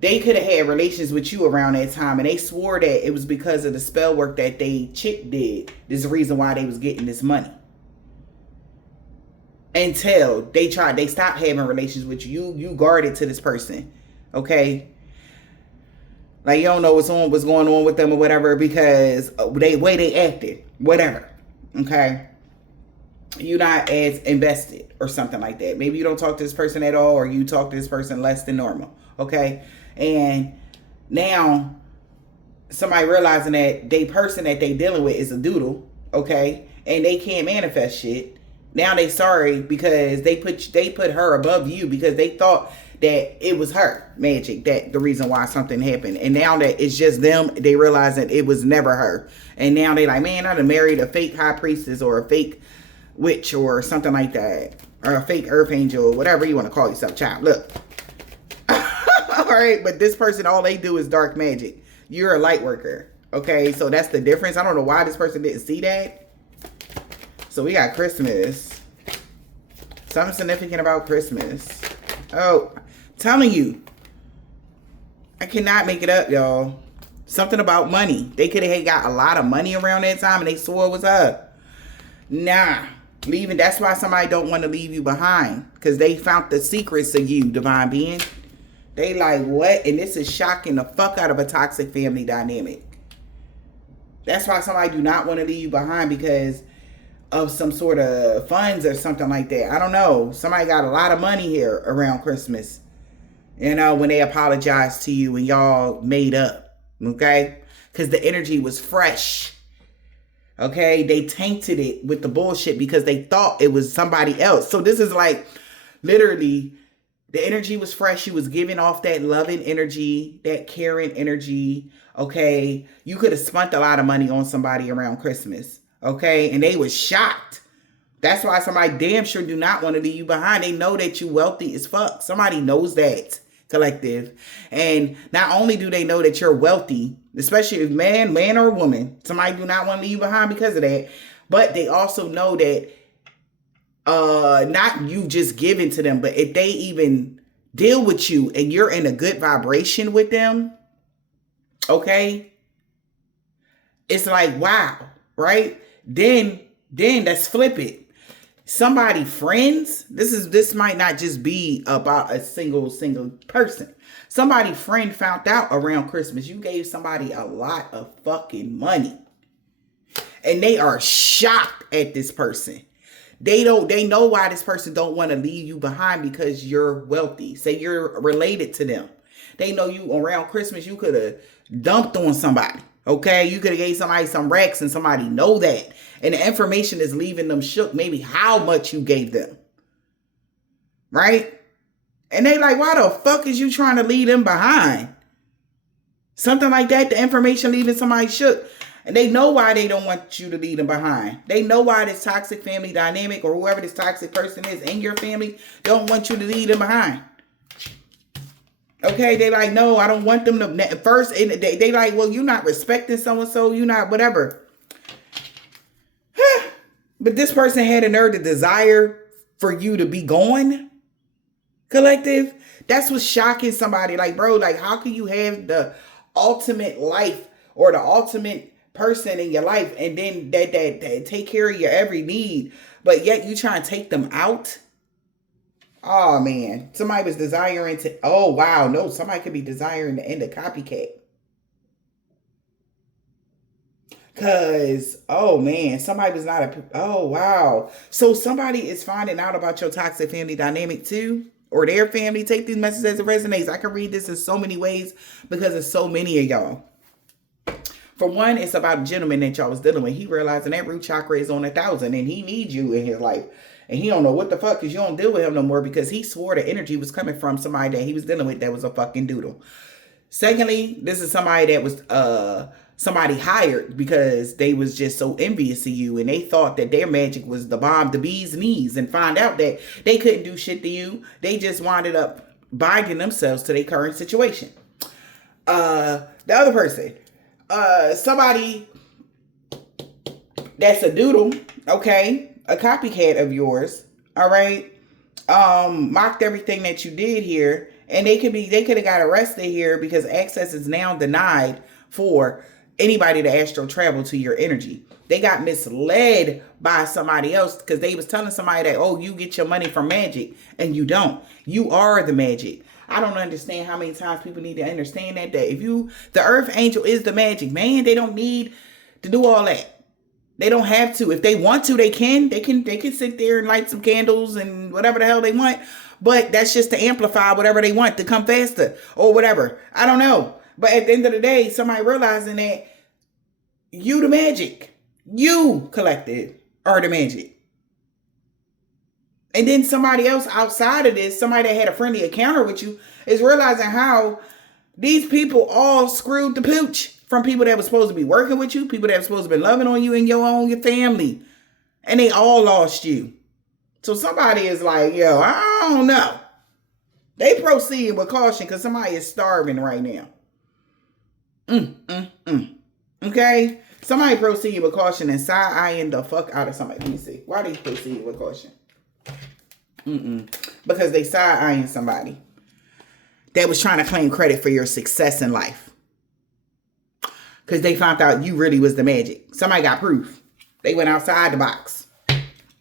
they could have had relations with you around that time, and they swore that it was because of the spell work that they chick did. This is the reason why they was getting this money. Until they stopped having relations with you. You guarded to this person. Okay? Like you don't know what's going on with them or whatever because the way they acted. Whatever. Okay? You're not as invested or something like that. Maybe you don't talk to this person at all, or you talk to this person less than normal. Okay? And now somebody realizing that they person that they dealing with is a doodle. Okay? And they can't manifest shit. Now they sorry because they put her above you because they thought that it was her magic, that the reason why something happened. And now that it's just them, they realize that it was never her. And now they like, man, I'd have married a fake high priestess or a fake witch or something like that. Or a fake earth angel or whatever you want to call yourself, child. Look. All right, but this person, all they do is dark magic. You're a light worker. Okay, so that's the difference. I don't know why this person didn't see that. So we got Christmas. Something significant about Christmas. Oh, telling you. I cannot make it up, y'all. Something about money. They could have got a lot of money around that time and they swore it was her. Nah. Leaving. That's why somebody don't want to leave you behind. Because they found the secrets of you, divine being. They like, what? And this is shocking the fuck out of a toxic family dynamic. That's why somebody do not want to leave you behind because of some sort of funds or something like that. I don't know. Somebody got a lot of money here around Christmas. You know, when they apologized to you and y'all made up. Okay? Because the energy was fresh. Okay? They tainted it with the bullshit because they thought it was somebody else. So this is like literally the energy was fresh. You was giving off that loving energy, that caring energy. Okay? You could have spent a lot of money on somebody around Christmas. Okay, and they was shocked. That's why somebody damn sure do not want to leave you behind. They know that you wealthy as fuck. Somebody knows that, collective. And not only do they know that you're wealthy, especially if man or woman, somebody do not want to leave you behind because of that. But they also know that not you just giving to them, but if they even deal with you and you're in a good vibration with them, okay, it's like, wow, right? Then let's flip it. Somebody friends, this might not just be about a single person. Somebody friend found out around Christmas you gave somebody a lot of fucking money. And they are shocked at this person. They know why this person don't want to leave you behind, because you're wealthy. Say you're related to them. They know you around Christmas, you could have dumped on somebody. Okay, you could have gave somebody some racks and somebody know that. And the information is leaving them shook, maybe how much you gave them. Right? And they like, why the fuck is you trying to leave them behind? Something like that, the information leaving somebody shook. And they know why they don't want you to leave them behind. They know why this toxic family dynamic or whoever this toxic person is in your family don't want you to leave them behind. Okay, they like, no, I don't want them to first. And they like, well, you're not respecting so-and-so. You're not whatever. But this person had a nerve, the desire for you to be gone. Collective. That's what's shocking somebody. Like, bro, like, how can you have the ultimate life or the ultimate person in your life and then that take care of your every need, but yet you try and take them out? Oh man, somebody was desiring to, oh wow, no, somebody could be desiring to end a copycat. Cause, oh man, somebody was not oh wow. So somebody is finding out about your toxic family dynamic too, or their family. Take these messages as it resonates. I can read this in so many ways because there's so many of y'all. For one, it's about a gentleman that y'all was dealing with. He realizing that root chakra is on 1,000 and he needs you in his life. And he don't know what the fuck, because you don't deal with him no more, because he swore the energy was coming from somebody that he was dealing with that was a fucking doodle. Secondly, this is somebody that was somebody hired because they was just so envious of you and they thought that their magic was the bomb, the bee's knees, and find out that they couldn't do shit to you. They just winded up binding themselves to their current situation. The other person, somebody that's a doodle, okay, a copycat of yours, all right, mocked everything that you did here, and they could have got arrested here because access is now denied for anybody to astral travel to your energy. They got misled by somebody else because they was telling somebody that, oh, you get your money from magic, and you don't. You are the magic. I don't understand how many times people need to understand that if you, the earth angel is the magic, man. They don't need to do all that. They don't have to. If they want to, they can sit there and light some candles and whatever the hell they want. But that's just to amplify whatever they want to come faster or whatever. I don't know. But at the end of the day, somebody realizing that you the magic. You, collective, are the magic. And then somebody else outside of this, somebody that had a friendly encounter with you, is realizing how these people all screwed the pooch from people that were supposed to be working with you, people that were supposed to be loving on you and your family. And they all lost you. So somebody is like, yo, I don't know. They proceed with caution because somebody is starving right now. Okay? Somebody proceed with caution and side-eyeing the fuck out of somebody. Let me see. Why they proceed with caution? Because they side-eyeing somebody that was trying to claim credit for your success in life. Because they found out you really was the magic. Somebody got proof. They went outside the box.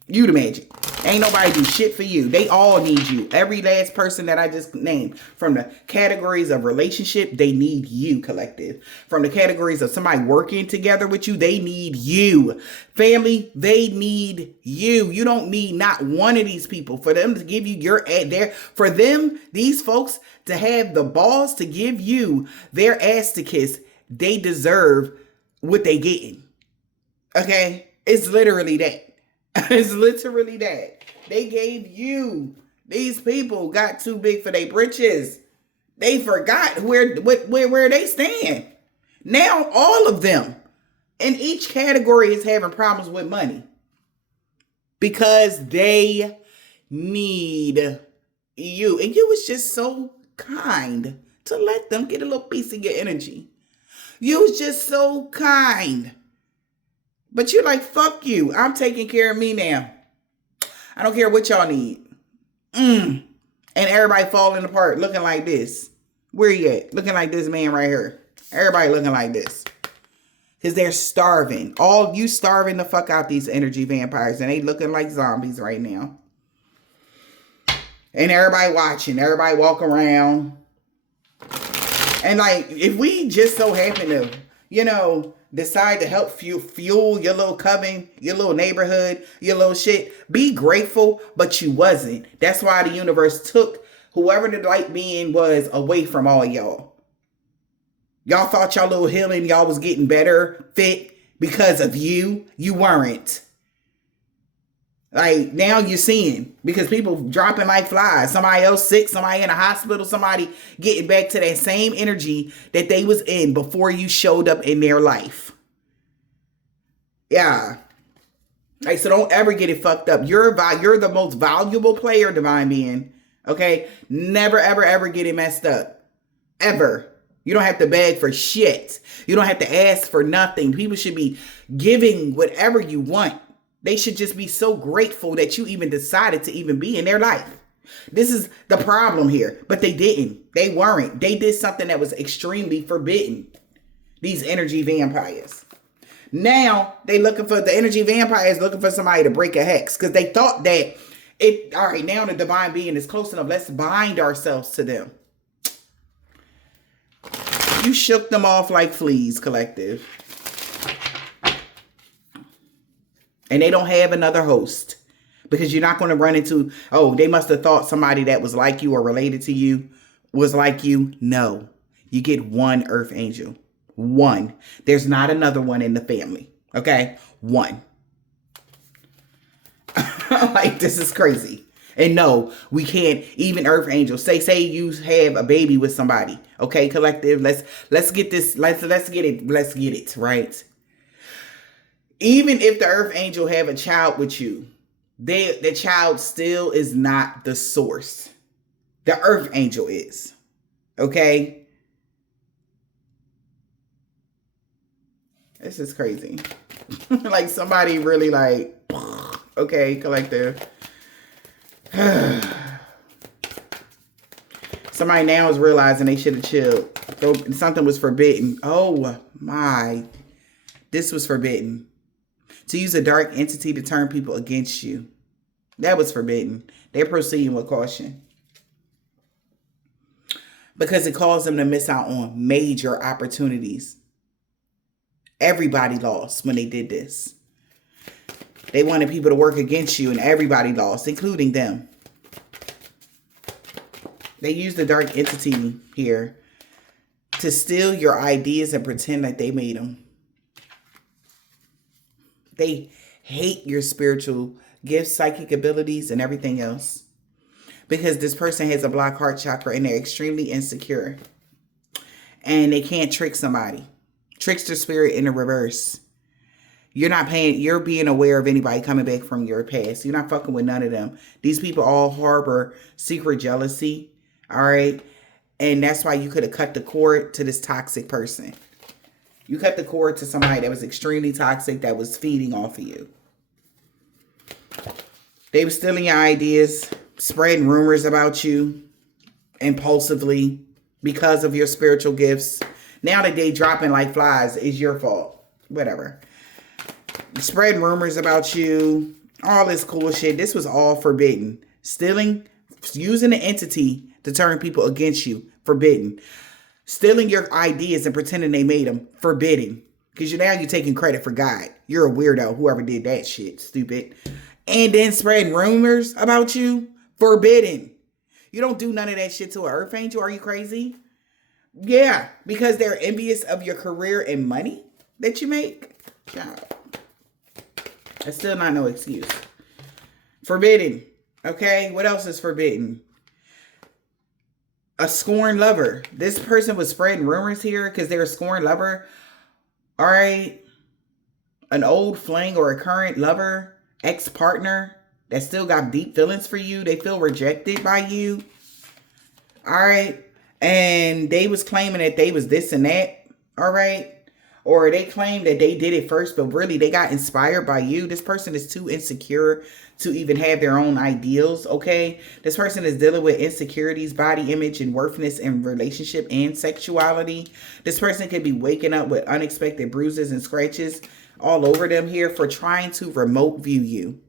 You the magic. Ain't nobody do shit for you. They all need you. Every last person that I just named. From the categories of relationship, they need you, collective. From the categories of somebody working together with you, they need you. Family, they need you. You don't need not one of these people. For them to give you your ad there. For them, these folks, to have the balls to give you their ass to kiss, they deserve what they getting. Okay? It's literally that. It's literally that. They gave you. These people got too big for their britches. They forgot where they stand. Now all of them in each category is having problems with money. Because they need you. And you was just so kind to let them get a little piece of your energy. You was just so kind. But you're like, fuck you. I'm taking care of me now. I don't care what y'all need. And everybody falling apart looking like this. Where you at? Looking like this man right here. Everybody looking like this. Because they're starving. All you starving the fuck out these energy vampires. And they looking like zombies right now. And everybody watching. Everybody walk around. And like, if we just so happen to decide to help fuel your little coven, your little neighborhood, your little shit. Be grateful, but you wasn't. That's why the universe took whoever the light being was away from all y'all. Y'all thought y'all little healing, y'all was getting better, fit because of you. You weren't. Like, now you're seeing, because people dropping like flies. Somebody else sick, somebody in a hospital, somebody getting back to that same energy that they was in before you showed up in their life. Yeah. Like, so don't ever get it fucked up. You're the most valuable player, divine being. Okay? Never, ever, ever get it messed up. Ever. You don't have to beg for shit. You don't have to ask for nothing. People should be giving whatever you want. They should just be so grateful that you even decided to even be in their life. This is the problem here. But they didn't. They weren't. They did something that was extremely forbidden. These energy vampires. Now, they looking for, the energy vampires looking for somebody to break a hex. Because they thought that, all right, now the divine being is close enough. Let's bind ourselves to them. You shook them off like fleas, collective. And they don't have another host. Because you're not going to run into, oh, they must have thought somebody that was like you or related to you was like you. No. You get one earth angel. One. There's not another one in the family. Okay? One. Like, this is crazy. And no, we can't, even earth angels. Say you have a baby with somebody. Okay, collective. Let's get this. Let's get it, right? Even if the earth angel have a child with you, the child still is not the source. The earth angel is. Okay? This is crazy. Like, somebody really like, okay, collective. Somebody now is realizing they should have chilled. Something was forbidden. Oh my. This was forbidden. To use a dark entity to turn people against you. That was forbidden. They're proceeding with caution. Because it caused them to miss out on major opportunities. Everybody lost when they did this. They wanted people to work against you and everybody lost, including them. They used the dark entity here to steal your ideas and pretend like they made them. They hate your spiritual gifts, psychic abilities, and everything else. Because this person has a blocked heart chakra and they're extremely insecure. And they can't trick somebody. Trickster spirit in the reverse. You're being aware of anybody coming back from your past. You're not fucking with none of them. These people all harbor secret jealousy. All right. And that's why you could have cut the cord to this toxic person. You cut the cord to somebody that was extremely toxic, that was feeding off of you. They were stealing your ideas, spreading rumors about you impulsively because of your spiritual gifts. Now that they dropping like flies, is your fault. Whatever. Spreading rumors about you, all this cool shit. This was all forbidden. Stealing, using an entity to turn people against you, forbidden. Stealing your ideas and pretending they made them, forbidden. Because now you're taking credit for God. You're a weirdo, whoever did that shit, stupid. And then spreading rumors about you, forbidden. You don't do none of that shit to an earth angel. Are you crazy? Yeah, because they're envious of your career and money that you make. God. That's still not no excuse. Forbidden. Okay, what else is forbidden? A scorned lover. This person was spreading rumors here because they're a scorned lover. All right. An old fling or a current lover, ex-partner that still got deep feelings for you. They feel rejected by you. All right. And they was claiming that they was this and that. All right. Or they claim that they did it first, but really they got inspired by you. This person is too insecure to even have their own ideals, okay? This person is dealing with insecurities, body image, and worthiness in relationship and sexuality. This person could be waking up with unexpected bruises and scratches all over them here for trying to remote view you.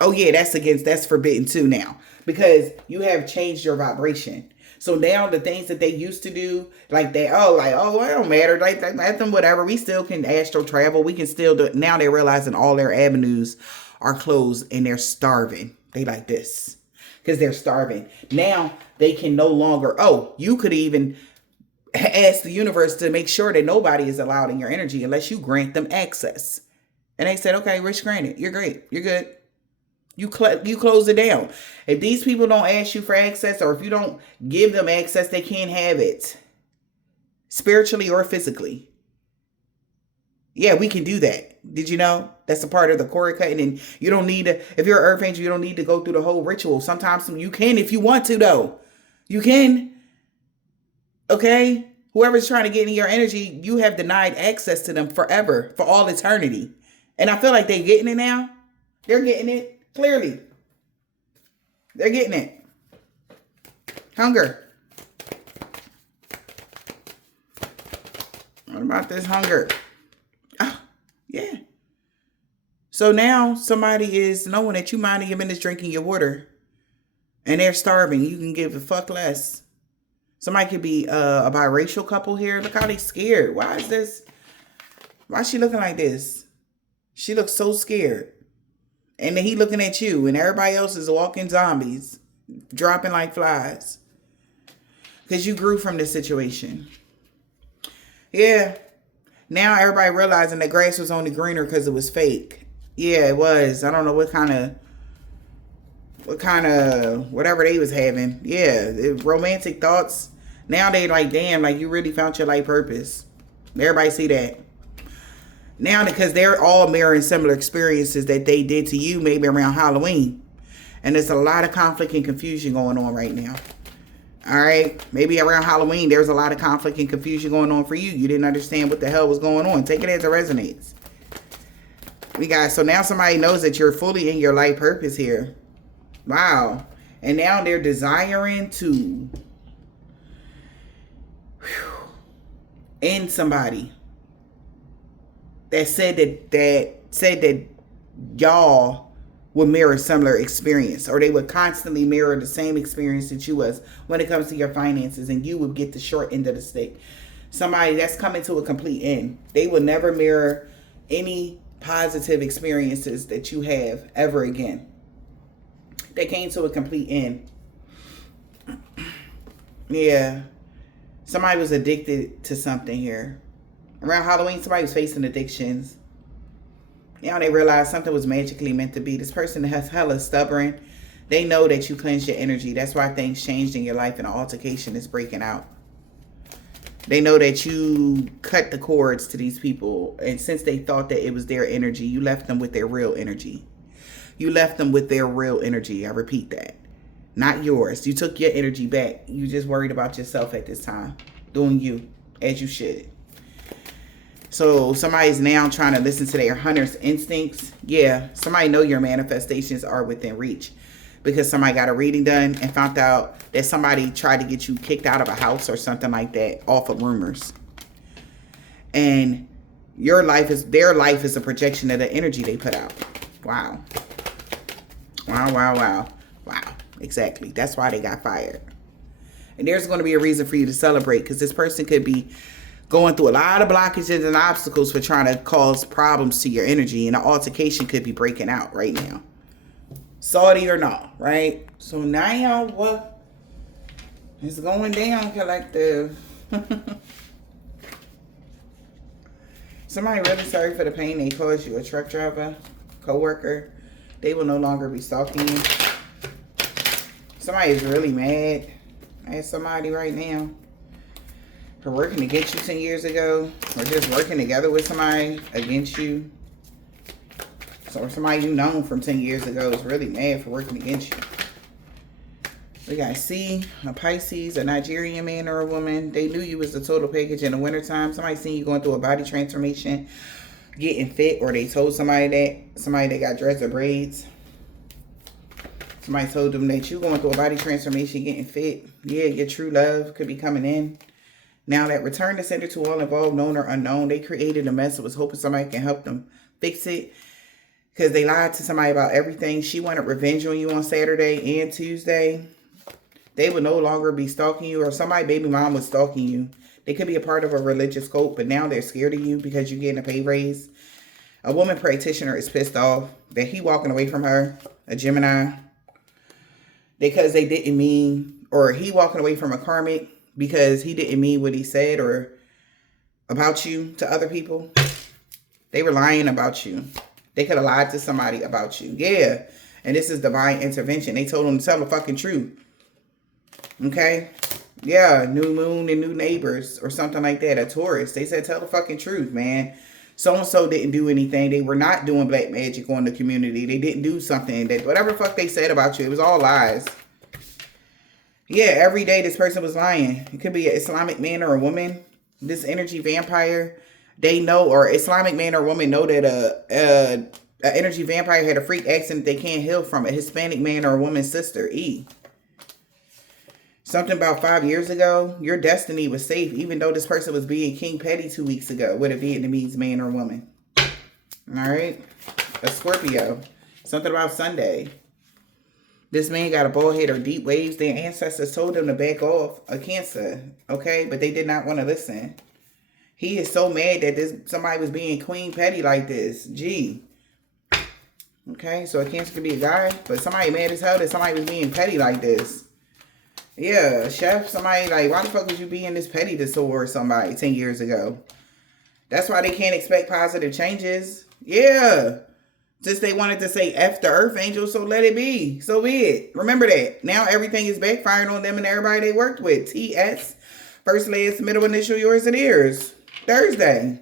Oh yeah, that's forbidden too now. Because you have changed your vibration. So now the things that they used to do, like they, oh, it don't matter, like nothing, whatever. We still can astral travel. We can still do it. Now they're realizing all their avenues are closed and they're starving. They like this because they're starving. Now they can no longer. Oh, you could even ask the universe to make sure that nobody is allowed in your energy unless you grant them access. And they said, okay, wish granted. You're great. You're good. You close it down. If these people don't ask you for access, or if you don't give them access, they can't have it. Spiritually or physically. Yeah, we can do that. Did you know? That's a part of the cord cutting. And you don't need to, if you're an earth angel, you don't need to go through the whole ritual. Sometimes you can if you want to, though. You can. Okay? Whoever's trying to get in your energy, you have denied access to them forever, for all eternity. And I feel like they're getting it now. They're getting it. Clearly. They're getting it. Hunger. What about this hunger? Oh, yeah. So now somebody is knowing that you minding your business drinking your water. And they're starving. You can give a fuck less. Somebody could be a biracial couple here. Look how they scared. Why is this? Why is she looking like this? She looks so scared. And then he looking at you, and everybody else is walking zombies, dropping like flies. Because you grew from this situation. Yeah. Now everybody realizing the grass was only greener because it was fake. Yeah, it was. I don't know what kind of, whatever they was having. Yeah, romantic thoughts. Now they like, damn, like you really found your life purpose. Everybody see that. Now, because they're all mirroring similar experiences that they did to you maybe around Halloween. And there's a lot of conflict and confusion going on right now. All right? Maybe around Halloween, there was a lot of conflict and confusion going on for you. You didn't understand what the hell was going on. Take it as it resonates. So now somebody knows that you're fully in your life purpose here. Wow. And now they're desiring to end somebody. That said that y'all would mirror similar experience, or they would constantly mirror the same experience that you was when it comes to your finances, and you would get the short end of the stick. Somebody that's coming to a complete end. They will never mirror any positive experiences that you have ever again. They came to a complete end. Yeah. Somebody was addicted to something here. Around Halloween, somebody was facing addictions. Now they realize something was magically meant to be. This person has hella stubborn. They know that you cleansed your energy. That's why things changed in your life and an altercation is breaking out. They know that you cut the cords to these people. And since they thought that it was their energy, you left them with their real energy. You left them with their real energy. I repeat that. Not yours. You took your energy back. You just worried about yourself at this time. Doing you as you should. So somebody's now trying to listen to their hunter's instincts. Yeah, somebody know your manifestations are within reach. Because somebody got a reading done and found out that somebody tried to get you kicked out of a house or something like that off of rumors. And their life is a projection of the energy they put out. Wow. Wow, wow, wow. Wow. Exactly. That's why they got fired. And there's going to be a reason for you to celebrate, because this person could be going through a lot of blockages and obstacles for trying to cause problems to your energy, and an altercation could be breaking out right now. Salty or not, right? So now what is going down, collective? Somebody really sorry for the pain they caused you. A truck driver, co-worker. They will no longer be stalking you. Somebody is really mad at somebody right now for working against you 10 years ago, or just working together with somebody against you. So somebody you known from 10 years ago is really mad for working against you. We got C, a Pisces, a Nigerian man or a woman. They knew you was the total package in the wintertime. Somebody seen you going through a body transformation, getting fit, or they told somebody that got dreads or braids. Somebody told them that you going through a body transformation, getting fit. Yeah, your true love could be coming in. Now that return to sender to all involved, known or unknown, they created a mess and was hoping somebody can help them fix it. because they lied to somebody about everything. She wanted revenge on you on Saturday and Tuesday. They would no longer be stalking you, or somebody baby mom was stalking you. They could be a part of a religious cult, but now they're scared of you because you're getting a pay raise. A woman practitioner is pissed off that he walking away from her, a Gemini, because they didn't mean, or he walking away from a Karmic because he didn't mean what he said or about you to other people. They were lying about you. They could have lied to somebody about you. Yeah. And this is divine intervention. They told him to tell the fucking truth. Okay? Yeah. New moon and new neighbors or something like that. A Taurus. They said tell the fucking truth, man. So-and-so didn't do anything. They were not doing black magic on the community. They didn't do something. That whatever the fuck they said about you, it was all lies. Yeah, every day this person was lying. It could be an Islamic man or a woman. This energy vampire, they know, or Islamic man or woman know that a energy vampire had a freak accident they can't heal from. A Hispanic man or a woman's sister, E. Something about 5 years ago, your destiny was safe, even though this person was being king petty 2 weeks ago with a Vietnamese man or woman. All right. A Scorpio. Something about Sunday. This man got a bald head or deep waves. Their ancestors told them to back off. A Cancer. Okay. But they did not want to listen. He is so mad that somebody was being queen petty like this. Gee. Okay. So a Cancer could be a guy. But somebody mad as hell that somebody was being petty like this. Yeah, chef, somebody like, why the fuck would you be in this petty disorder somebody 10 years ago? That's why they can't expect positive changes. Yeah. Since they wanted to say F the earth angel, so let it be. So be it. Remember that. Now everything is backfiring on them and everybody they worked with. TS, first, last, middle, initial, yours and theirs. Thursday.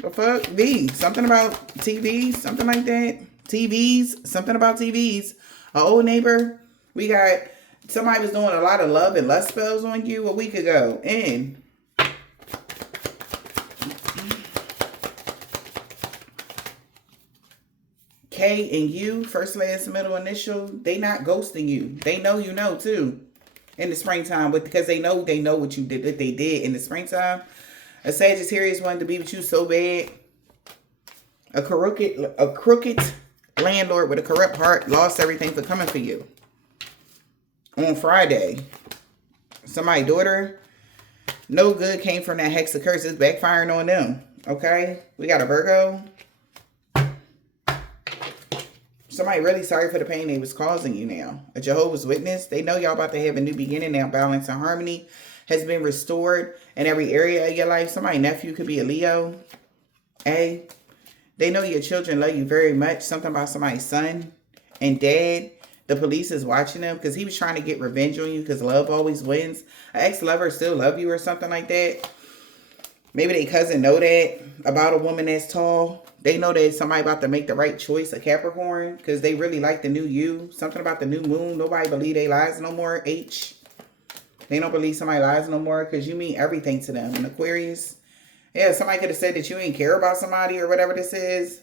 The fuck? V. Something about TVs, something like that. TVs, something about TVs. An old neighbor. We got... Somebody was doing a lot of love and lust spells on you a week ago. And K and U, first, last, middle, initial, they not ghosting you. They know you know too. In the springtime, but because they know what you did, what they did in the springtime. A Sagittarius wanted to be with you so bad. A crooked landlord with a corrupt heart lost everything for coming for you. On Friday, somebody's daughter, no good came from that hex of curses backfiring on them. Okay? We got a Virgo. Somebody really sorry for the pain they was causing you now. A Jehovah's Witness. They know y'all about to have a new beginning now. Balance and harmony has been restored in every area of your life. Somebody's nephew could be a Leo. A. They know your children love you very much. Something about somebody's son and dad. The police is watching him because he was trying to get revenge on you because love always wins. An ex-lover still love you or something like that. Maybe their cousin know that about a woman that's tall. They know that somebody about to make the right choice, a Capricorn, because they really like the new you. Something about the new moon. Nobody believe they lies no more. H. They don't believe somebody lies no more because you mean everything to them. An Aquarius. Yeah, somebody could have said that you ain't care about somebody or whatever this is.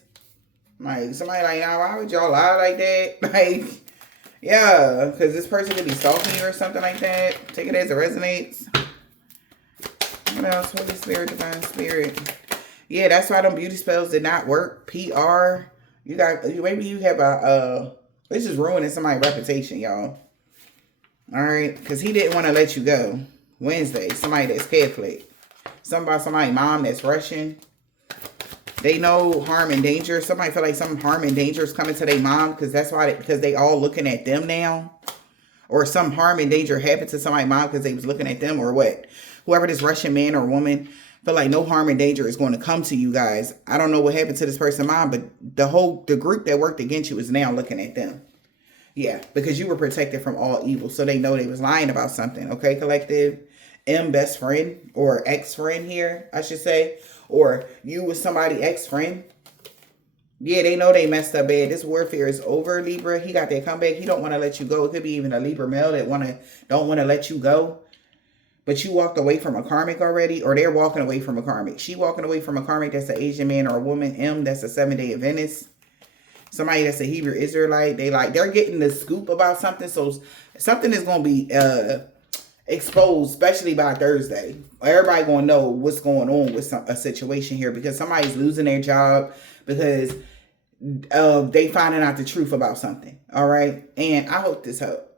Like, somebody like, nah, why would y'all lie like that? Like... Yeah, because this person could be stalking you or something like that. Take it as it resonates. What else? Holy Spirit, Divine Spirit. Yeah, that's why them beauty spells did not work. PR. You got, maybe you have this is ruining somebody's reputation, y'all. All right, because he didn't want to let you go. Wednesday, somebody that's Catholic. Something about somebody's mom that's Russian. They know harm and danger. Somebody feel like some harm and danger is coming to their mom because that's why, because they all looking at them now. Or some harm and danger happened to somebody's mom because they was looking at them or what. Whoever this Russian man or woman feel like no harm and danger is going to come to you guys. I don't know what happened to this person's mom, but the group that worked against you is now looking at them. Yeah, because you were protected from all evil. So they know they was lying about something. Okay, collective. M, best friend or ex-friend here, I should say. Or you with somebody ex-friend. Yeah, they know they messed up bad. This warfare is over, Libra. He got that comeback. He don't want to let you go. It could be even a Libra male that don't want to let you go. But you walked away from a Karmic already. Or they're walking away from a Karmic. She walking away from a Karmic that's an Asian man or a woman. M, that's a 7-day Adventist. Somebody that's a Hebrew Israelite. They're getting the scoop about something. So something is going to be exposed, especially by Thursday. Everybody gonna know what's going on with a situation here because somebody's losing their job because they finding out the truth about something. All right. And I hope this helped.